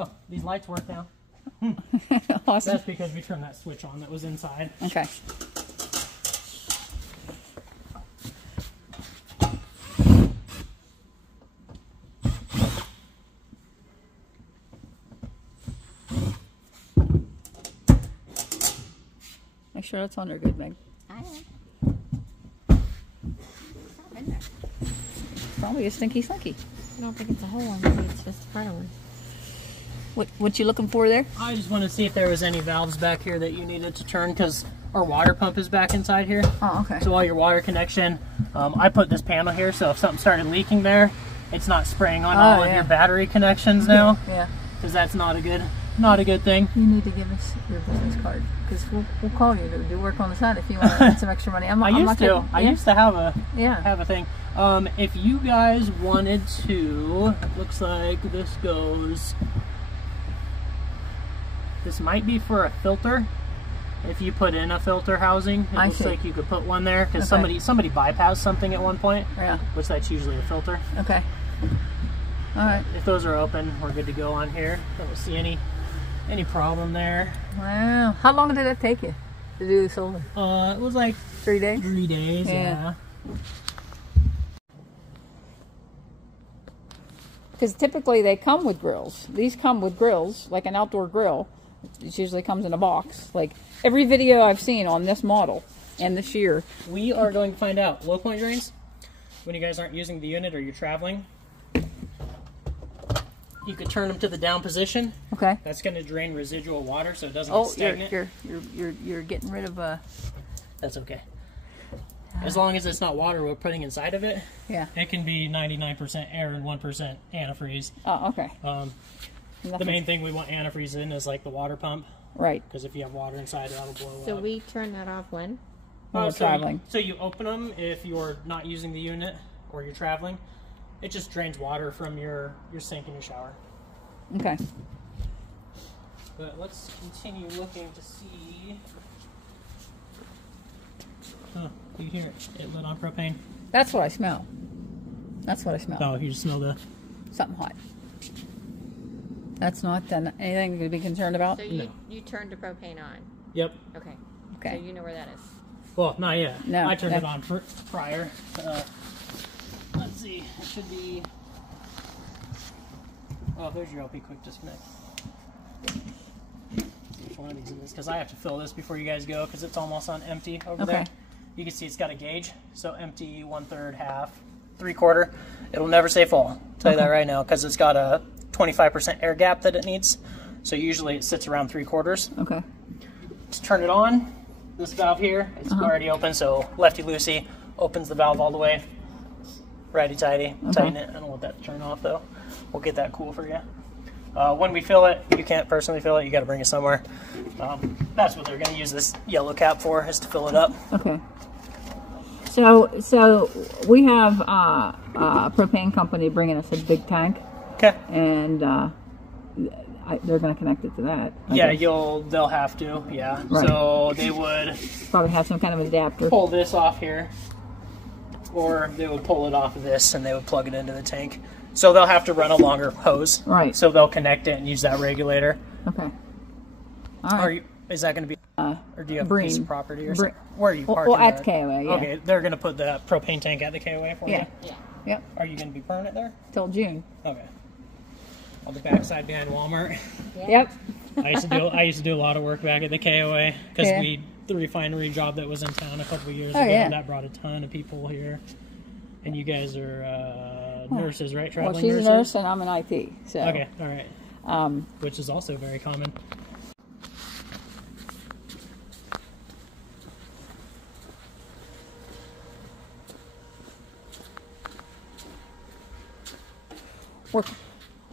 Oh, these lights work now. Awesome. That's because we turned that switch on that was inside. Okay. Make sure that's on there good, Meg. I am. It's not in there. Probably a stinky slinky. I don't think it's a whole one. Maybe it's just a part of one. What you looking for there? I just want to see if there was any valves back here that you needed to turn, because our water pump is back inside here. Oh, okay. So all your water connection, I put this panel here, so if something started leaking there, it's not spraying on all of your battery connections now. Yeah. Because that's not a good thing. You need to give us your business card, because we'll call you to do work on the side if you want to get some extra money. I used to have a thing. If you guys wanted to, it looks like this goes. This might be for a filter. If you put in a filter housing, it looks like you could put one there, because somebody bypassed something at one point. Yeah. Which that's usually a filter. Okay. All right. If those are open, we're good to go on here. I don't see any problem there. Wow. How long did it take you to do the solar? It was like 3 days. 3 days. Yeah. Because typically they come with grills. These come with grills, like an outdoor grill. It usually comes in a box. Like every video I've seen on this model and this year. We are going to find out. Low point drains, when you guys aren't using the unit or you're traveling, you could turn them to the down position. Okay. That's going to drain residual water so it doesn't get stagnant. You're getting rid of That's okay. As long as it's not water we're putting inside of it. Yeah. It can be 99% air and 1% antifreeze. Oh, okay. The main thing we want antifreeze in is like the water pump. Right. Because if you have water inside, that'll blow up. So we turn that off when? When we're traveling. So you open them if you're not using the unit or you're traveling. It just drains water from your sink and your shower. Okay. But let's continue looking to see. Huh, you hear it? It lit on propane. That's what I smell. That's what I smell. Oh, you just smell the... Something hot. That's not anything to be concerned about? So you turned the propane on? Yep. Okay. Okay. So you know where that is? Well, not yet. No. I turned it on prior. Let's see. It should be... Oh, there's your LP quick disconnect. Which one of these it is? Because I have to fill this before you guys go, because it's almost on empty over there. You can see it's got a gauge. So empty, 1/3, half, 3/4. It'll never say full. I'll tell you that right now, because it's got a 25% air gap that it needs. So usually it sits around 3/4. Okay. Just turn it on. This valve here, it's already open, so lefty-loosey opens the valve all the way. Righty-tighty, tighten it. I don't want that to turn off though. We'll get that cool for you. When we fill it, you can't personally fill it, you got to bring it somewhere. That's what they're going to use this yellow cap for, is to fill it up. Okay. So we have a propane company bringing us a big tank. Okay. And they're going to connect it to that. Yeah, they'll have to. Yeah. Right. So they would probably have some kind of adapter. Pull this off here, or they would pull it off of this and they would plug it into the tank. So they'll have to run a longer hose. Right. So they'll connect it and use that regulator. Okay. All right. Is that going to be, or do you have a piece of property or something? Where are you parking? Well, at the KOA, yeah. Okay, they're going to put the propane tank at the KOA for you? Yeah. Yep. Are you going to be permanent there? Till June. Okay. On the backside behind Walmart. Yep. I used to do a lot of work back at the KOA, because the refinery job that was in town a couple of years ago, that brought a ton of people here. And you guys are nurses, right? Traveling nurses? Well, she's a nurse and I'm an IT. So. Okay, all right. Which is also very common.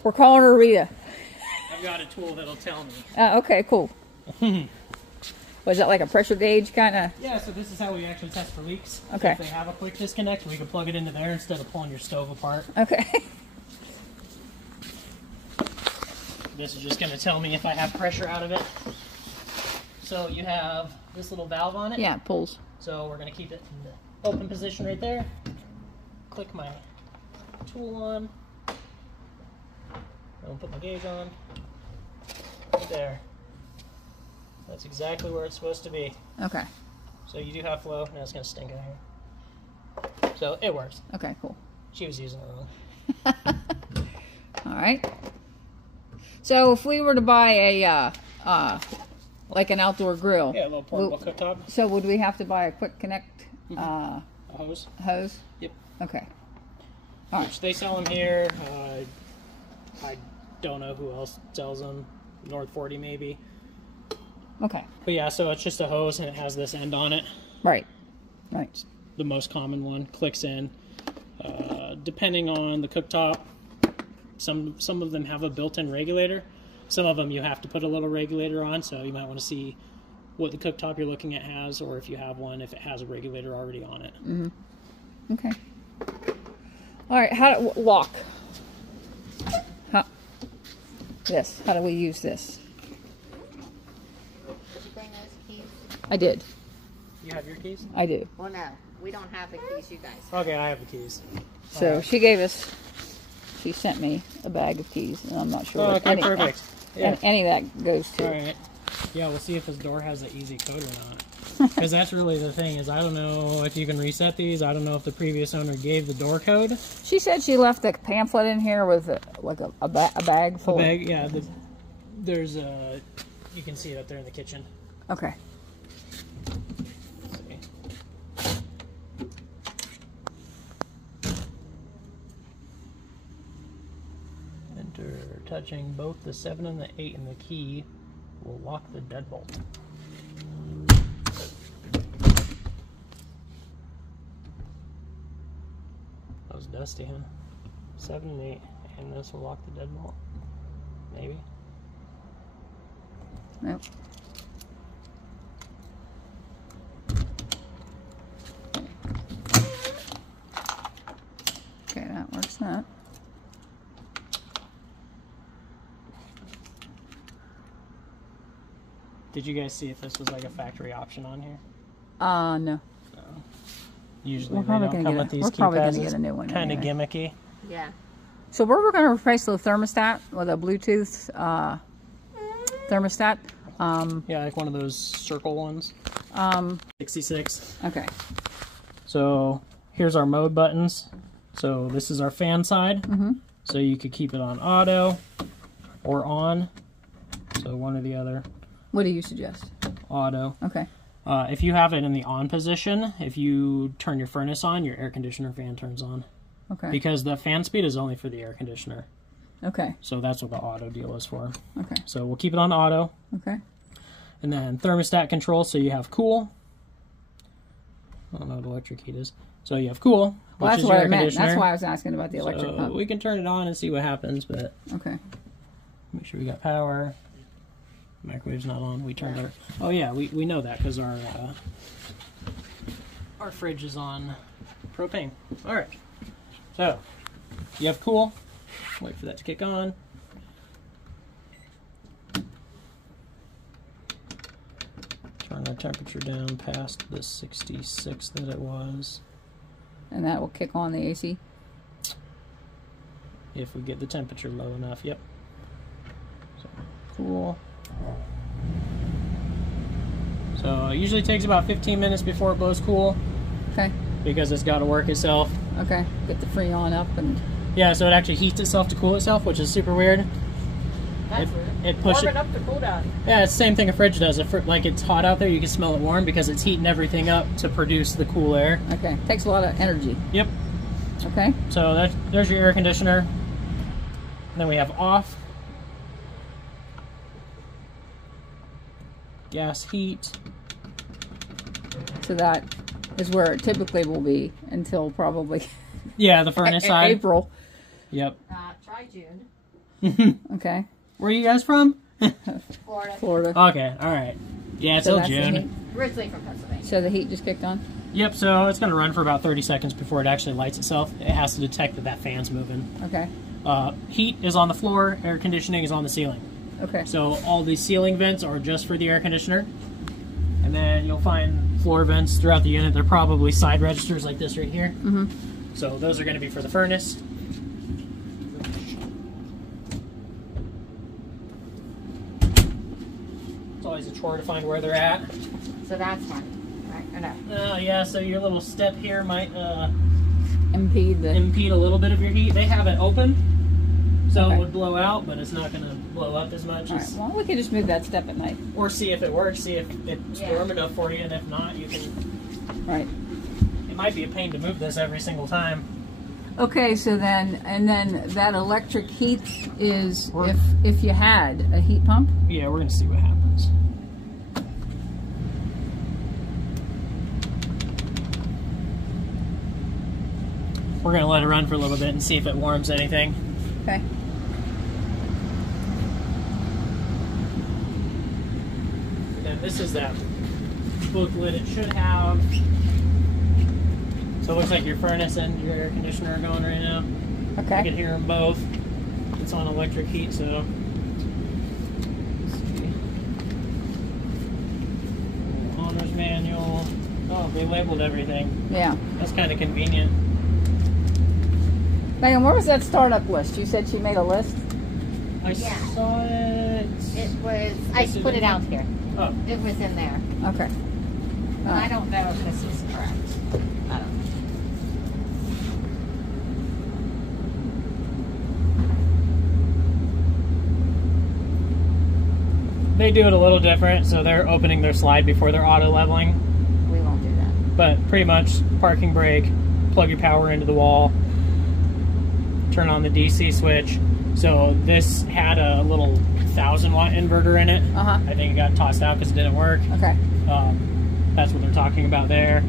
We're calling her Rita. I've got a tool that'll tell me. Okay, cool. Was that like a pressure gauge kind of? Yeah, so this is how we actually test for leaks. Okay. If they have a quick disconnect, we can plug it into there instead of pulling your stove apart. Okay. This is just going to tell me if I have pressure out of it. So you have this little valve on it. Yeah, it pulls. So we're going to keep it in the open position right there. Click my tool on. I'll put my gauge on. right there. That's exactly where it's supposed to be. Okay. So you do have flow. Now it's going to stink in here. So it works. Okay, cool. She was using it wrong. All right. So if we were to buy a like an outdoor grill, Yeah, a little portable cooktop. so would we have to buy a quick connect A hose. hose? Yep. Okay. Which they sell them here. I don't know who else sells them. North 40 maybe. Okay. But yeah, so it's just a hose and it has this end on it. Right. Right. The most common one clicks in. Depending on the cooktop, some of them have a built-in regulator. Some of them you have to put a little regulator on, so you might want to see what the cooktop you're looking at has, or if you have one, if it has a regulator already on it. Mm-hmm. Okay. All right. How do lock? How? This. How do we use this? Did you bring those keys? I did. You have your keys? I do. Well, no. We don't have the keys, you guys. Okay, I have the keys. So she gave us. She sent me a bag of keys, and I'm not sure. Oh, what okay, perfect. Yeah. any of that goes to. All right. Yeah, we'll see if this door has an easy code or not. Because that's really the thing, is I don't know if you can reset these. I don't know if the previous owner gave the door code. She said she left a pamphlet in here with a bag full. The bag, yeah. There's a... You can see it up there in the kitchen. Okay. Let's see. Enter touching both the 7 and the 8 and the key will lock the deadbolt. That was dusty, huh? 7 and 8, and this will lock the deadbolt. Maybe. Yep. Okay, that works. That. Did you guys see if this was like a factory option on here? No. No. Usually We're they probably don't gonna come get with a- these we're probably gonna keypads. get a new one Kind of anyway. gimmicky. Yeah. So we're going to replace the thermostat with a Bluetooth thermostat. Yeah, like one of those circle ones. 66. Okay. So here's our mode buttons. So this is our fan side. Mm-hmm. So you could keep it on auto or on. So one or the other. What do you suggest? Auto. Okay. If you have it in the on position, if you turn your furnace on, your air conditioner fan turns on. Okay. Because the fan speed is only for the air conditioner. Okay. So that's what the auto deal is for. Okay. So we'll keep it on auto. Okay. And then thermostat control, so you have cool. I don't know what electric heat is. So you have cool, Well, which that's is what your I air meant. conditioner. That's why I was asking about the electric So pump. we can turn it on and see what happens, but Okay. make sure we got power. Microwave's not on. We turned our... Oh yeah, we know that because our fridge is on propane. All right. So you have cool. Wait for that to kick on. Turn our temperature down past the 66 that it was. And that will kick on the AC. If we get the temperature low enough, yep. So, cool. So it usually takes about 15 minutes before it blows cool Okay. because it's got to work itself. Okay. Get the Freon up and. Yeah, so it actually heats itself to cool itself, which is super weird. That's weird. It pushes. Warm it up to cool down. Yeah, it's the same thing a fridge does. Like it's hot out there, you can smell it warm because it's heating everything up to produce the cool air. Okay. Takes a lot of energy. Yep. Okay. So there's your air conditioner. And then we have off. Gas heat. So that is where it typically will be until probably Yeah, the furnace side. April. Yep. Try June. Okay. Where are you guys from? Florida. Florida. Okay, alright. Yeah, So till that's the heat. June. Originally from Pennsylvania. So the heat just kicked on? Yep, so it's going to run for about 30 seconds before it actually lights itself. It has to detect that that fan's moving. Okay. Heat is on the floor, air conditioning is on the ceiling. Okay. So all these ceiling vents are just for the air conditioner. And then you'll find floor vents throughout the unit. They're probably side registers like this right here. Mm-hmm. So those are going to be for the furnace. chore to find where they're at. So that's one, right? Or no? Yeah, so your little step here might impede a little bit of your heat. They have it open, so Okay. it would blow out, but it's not going to blow up as much. All right, well, we can just move that step at night. Or see if it works, see if it's Yeah. warm enough for you, and if not, you can... Right. It might be a pain to move this every single time. Okay, so then, and then that electric heat is if you had a heat pump? Yeah, we're going to see what happens. We're going to let it run for a little bit and see if it warms anything. Okay. Then this is that booklet it should have. So it looks like your furnace and your air conditioner are going right now. Okay. You can hear them both. It's on electric heat, so. Let's see. Owner's manual. Oh, they labeled everything. Yeah. That's kind of convenient. Megan, where was that startup list? You said she made a list? I saw it. It was, I put it out here. Oh. It was in there. Okay. But I don't know if this is correct. I don't know. They do it a little different, so they're opening their slide before they're auto leveling. We won't do that. But pretty much parking brake, plug your power into the wall, turn on the DC switch. So this had a little 1,000-watt inverter in it. Uh-huh. I think it got tossed out because it didn't work. Okay. That's what they're talking about there.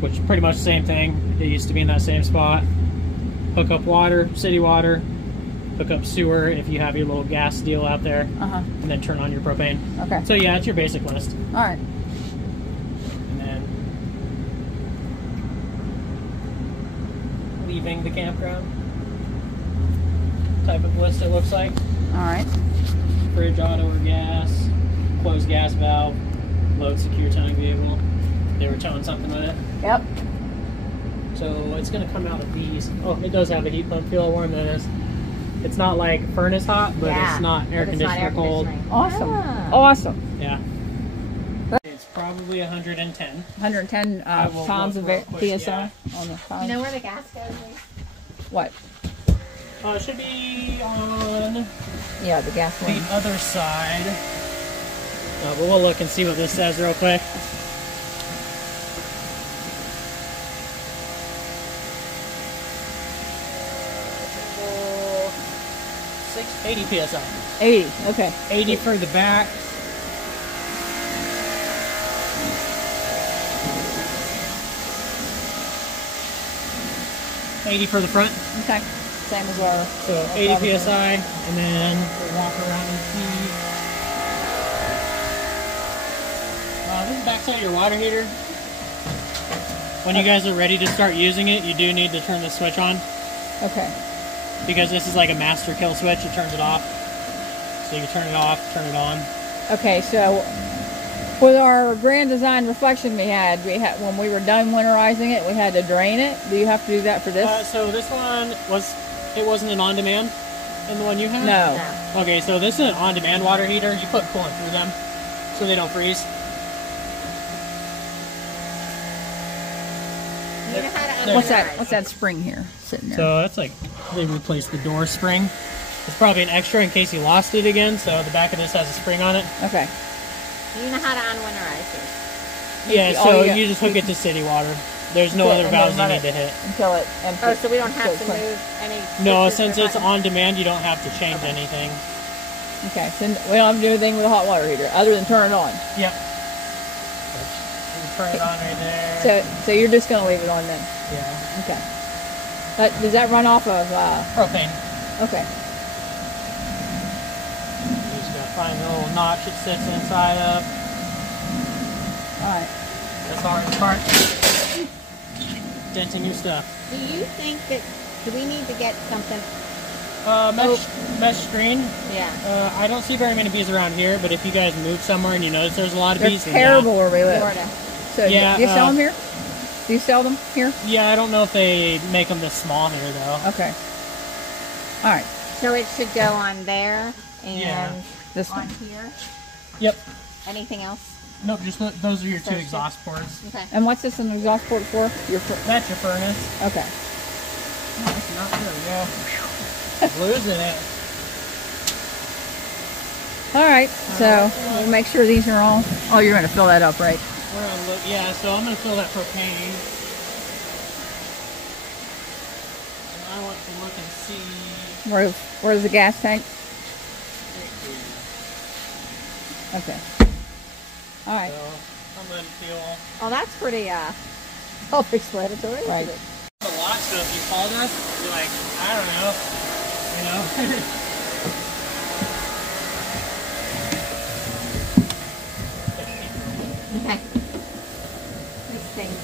Which is pretty much the same thing. It used to be in that same spot. Hook up water, city water. Hook up sewer if you have your little gas deal out there. Uh-huh. And then turn on your propane. Okay. So yeah, it's your basic list. All right. And then leaving the campground type of list it looks like. All right. Fridge, auto or gas, closed gas valve, load secure towing vehicle. They were towing something with it. Yep. So it's going to come out of these. Oh, it does have a heat pump. Feel how warm that is. It's not like furnace hot, but Yeah, it's not air but it's not conditioner air cold. conditioning. Awesome. Ah. Awesome. Yeah. It's probably 110. 110 I will pounds look of real quick, PSI on the pound. You know where the gas goes? Lee? What? It should be on Yeah, the gas one. the other side. But we'll look and see what this says real quick. 80 psi. 80. Okay. 80 for the back. $80 for the front. Okay. Same as our. So 80 psi, and then we'll walk around and see. This is the backside of your water heater. When you guys are ready to start using it, you do need to turn the switch on. Okay. Because this is like a master kill switch, it turns it off. So you turn it off, turn it on. Okay, so with our Grand Design reflection we had when we were done winterizing it, we had to drain it. Do you have to do that for this? So this one wasn't an on-demand in the one you had? No. Okay, so this is an on-demand water heater. You put coolant through them so they don't freeze. You know how to What's unwinterize. that? What's that spring here sitting there? So that's like they replaced the door spring. It's probably an extra in case you lost it again. So the back of this has a spring on it. Okay. You know how to unwinterize this. Yeah, Oh, so yeah. you just hook it to city water. There's no Okay, other and valves you then need run to hit. Until it empties. Oh, so we don't have to So it's move any. No, switches since or it's buttons? on demand, you don't have to change anything. Okay, so we don't have to do anything with a hot water heater other than turn it on. Yep. You turn it on right there. So you're just gonna leave it on then. Yeah. Okay. But does that run off of? Propane. Okay. You just gotta find the little notch it sits inside of. All right. That's the hardest part. Denting your stuff. Do you think that? Do we need to get something? Mesh screen. Yeah. I don't see very many bees around here, but if you guys move somewhere and you notice there's a lot of They're bees, then terrible where we live. Florida. So Yeah, do you sell them here? Do you sell them here? Yeah, I don't know if they make them this small here though. Okay. All right. So it should go on there and Yeah. This on one. here. Yep. Anything else? Nope, just those are your two exhaust ports. Okay. And what's this an exhaust port for? That's your furnace. Okay. Oh, that's not there we go. Losing it. All right. So we'll make sure these are all. Oh, you're going to fill that up, right? We're gonna look. Yeah. So I'm gonna fill that propane. And I want to look and see. Where's the gas tank? Okay. All right. So I'm gonna feel Oh, that's pretty self-explanatory. Right. a lot. So if you called us, you're like, I don't know, you know. Okay. These things.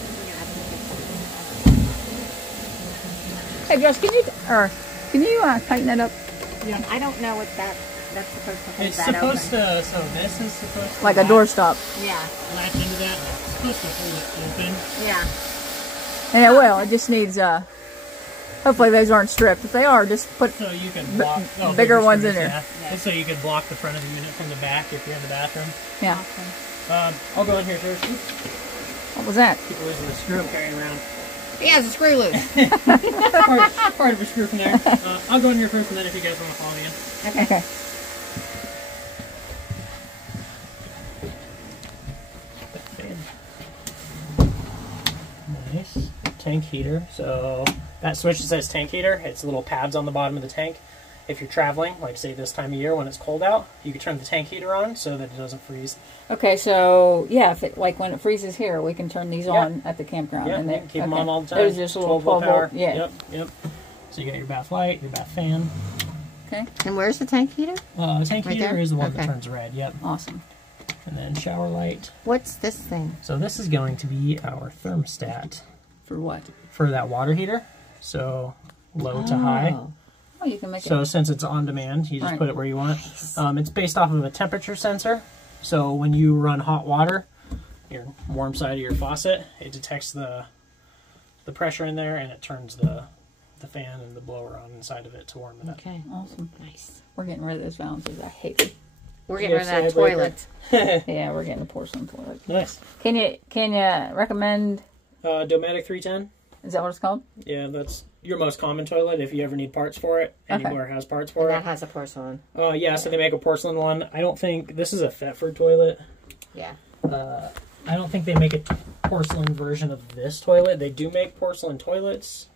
Hey, Josh, can you tighten that up? Yeah. I don't know what that's supposed to hold It's that supposed open. to. So this is supposed to Like a doorstop. Yeah. latch into that. It's supposed to hold it open. Yeah. And it will. It just needs hopefully those aren't stripped. If they are, just put So you can block bigger ones in there. Yeah. Just so you could block the front of the unit from the back if you're in the bathroom. Yeah. I'll go in here first. What was that? Keep losing the screw I'm carrying around. He has a screw loose. part of a screw from there. I'll go in here first, and then if you guys want to follow me in. Okay. Nice. Tank heater. So that switch that says tank heater, it's little pads on the bottom of the tank. If you're traveling, like say this time of year when it's cold out, you can turn the tank heater on so that it doesn't freeze. Okay, so yeah, if it when it freezes here, we can turn these on at the campground. Yeah, and you can keep them on all the time. There's just a little 12 power. volt. Yeah. Yep. So you got your bath light, your bath fan. Okay. And where's the tank heater? Tank Right heater there? is the one Okay. that turns red. Yep. Awesome. And then shower light. What's this thing? So this is going to be our thermostat For what? for that water heater. So low to high. Oh, you can make So it. since it's on demand, you just Right. put it where you want. It's based off of a temperature sensor. So when you run hot water, your warm side of your faucet, it detects the pressure in there and it turns the fan and the blower on inside of it to warm it up. Okay. Awesome. Nice. We're getting rid of those balances. I hate them. We're getting rid of that Yes, I agree. toilet. Yeah, we're getting a porcelain toilet. Nice. Can you recommend? Dometic 310. Is that what it's called? Yeah, that's your most common toilet if you ever need parts for it. Anywhere has parts for That it. has a porcelain. Yeah, so they make a porcelain one. I don't think this is a Thetford toilet. Yeah. I don't think they make a porcelain version of this toilet. They do make porcelain toilets,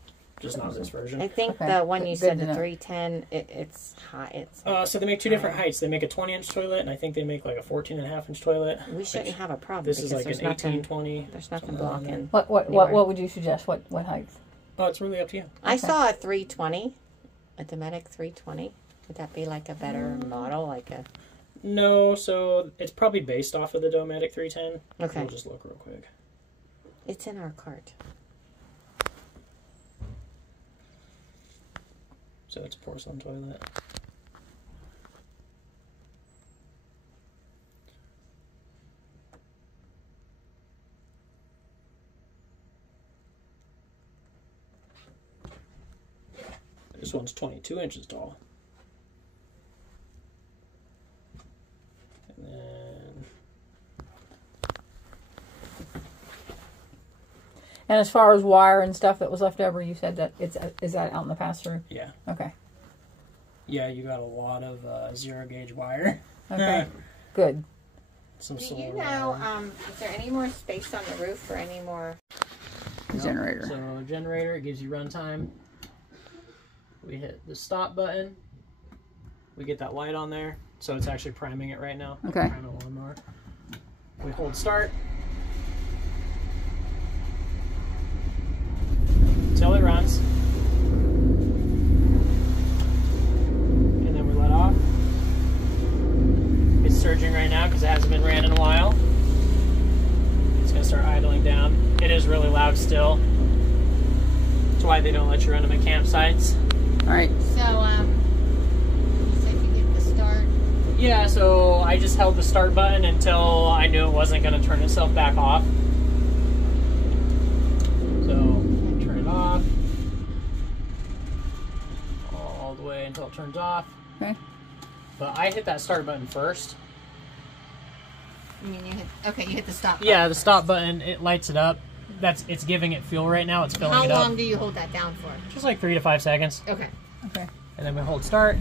just not this version. I think Okay. the one you Good said, to the know. 310, it's high. It's So they make two different heights. They make a 20-inch toilet, and I think they make like a 14.5-inch toilet. we shouldn't have a problem. This is because like an there's nothing- 18-20. There's nothing something on there. blocking. What would you suggest? What height? Oh, it's really up to you. I saw a 320, a Dometic 320. Would that be like a better model? Like a No, so it's probably based off of the Dometic 310. Okay. We'll just look real quick. It's in our cart. So it's a porcelain toilet. This one's 22 inches tall. And then And as far as wire and stuff that was left over, you said that is that out in the pass-through? yeah. Okay. Yeah, you got a lot of zero gauge wire. Okay. Good. Some Do solar you know, wire. is there any more space on the roof for any more? Generator. So generator, it gives you runtime. We hit the stop button. We get that light on there. So it's actually priming it right now. Okay. Priming the lawnmower. We hold start. Until it runs. And then we let off. It's surging right now because it hasn't been ran in a while. It's going to start idling down. It is really loud still. That's why they don't let you run them at campsites. All right. So, you said you hit the start. Yeah, so I just held the start button until I knew it wasn't going to turn itself back off. So, turn it off. All the way until it turns off. Okay. But I hit that start button first. You mean you hit? Okay, you hit the stop button. Yeah, the stop button, it lights it up. It's giving it fuel right now. It's filling it up. How long do you hold that down for? Just like 3 to 5 seconds. Okay. Okay. And then we hold start.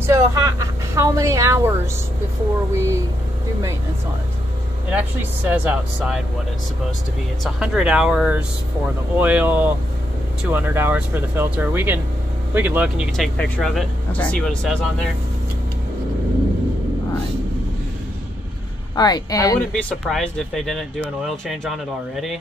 So how many hours before we do maintenance on it? It actually says outside what it's supposed to be. It's 100 hours for the oil, 200 hours for the filter. We can look and you can take a picture of it to see what it says on there. All right. And I wouldn't be surprised if they didn't do an oil change on it already.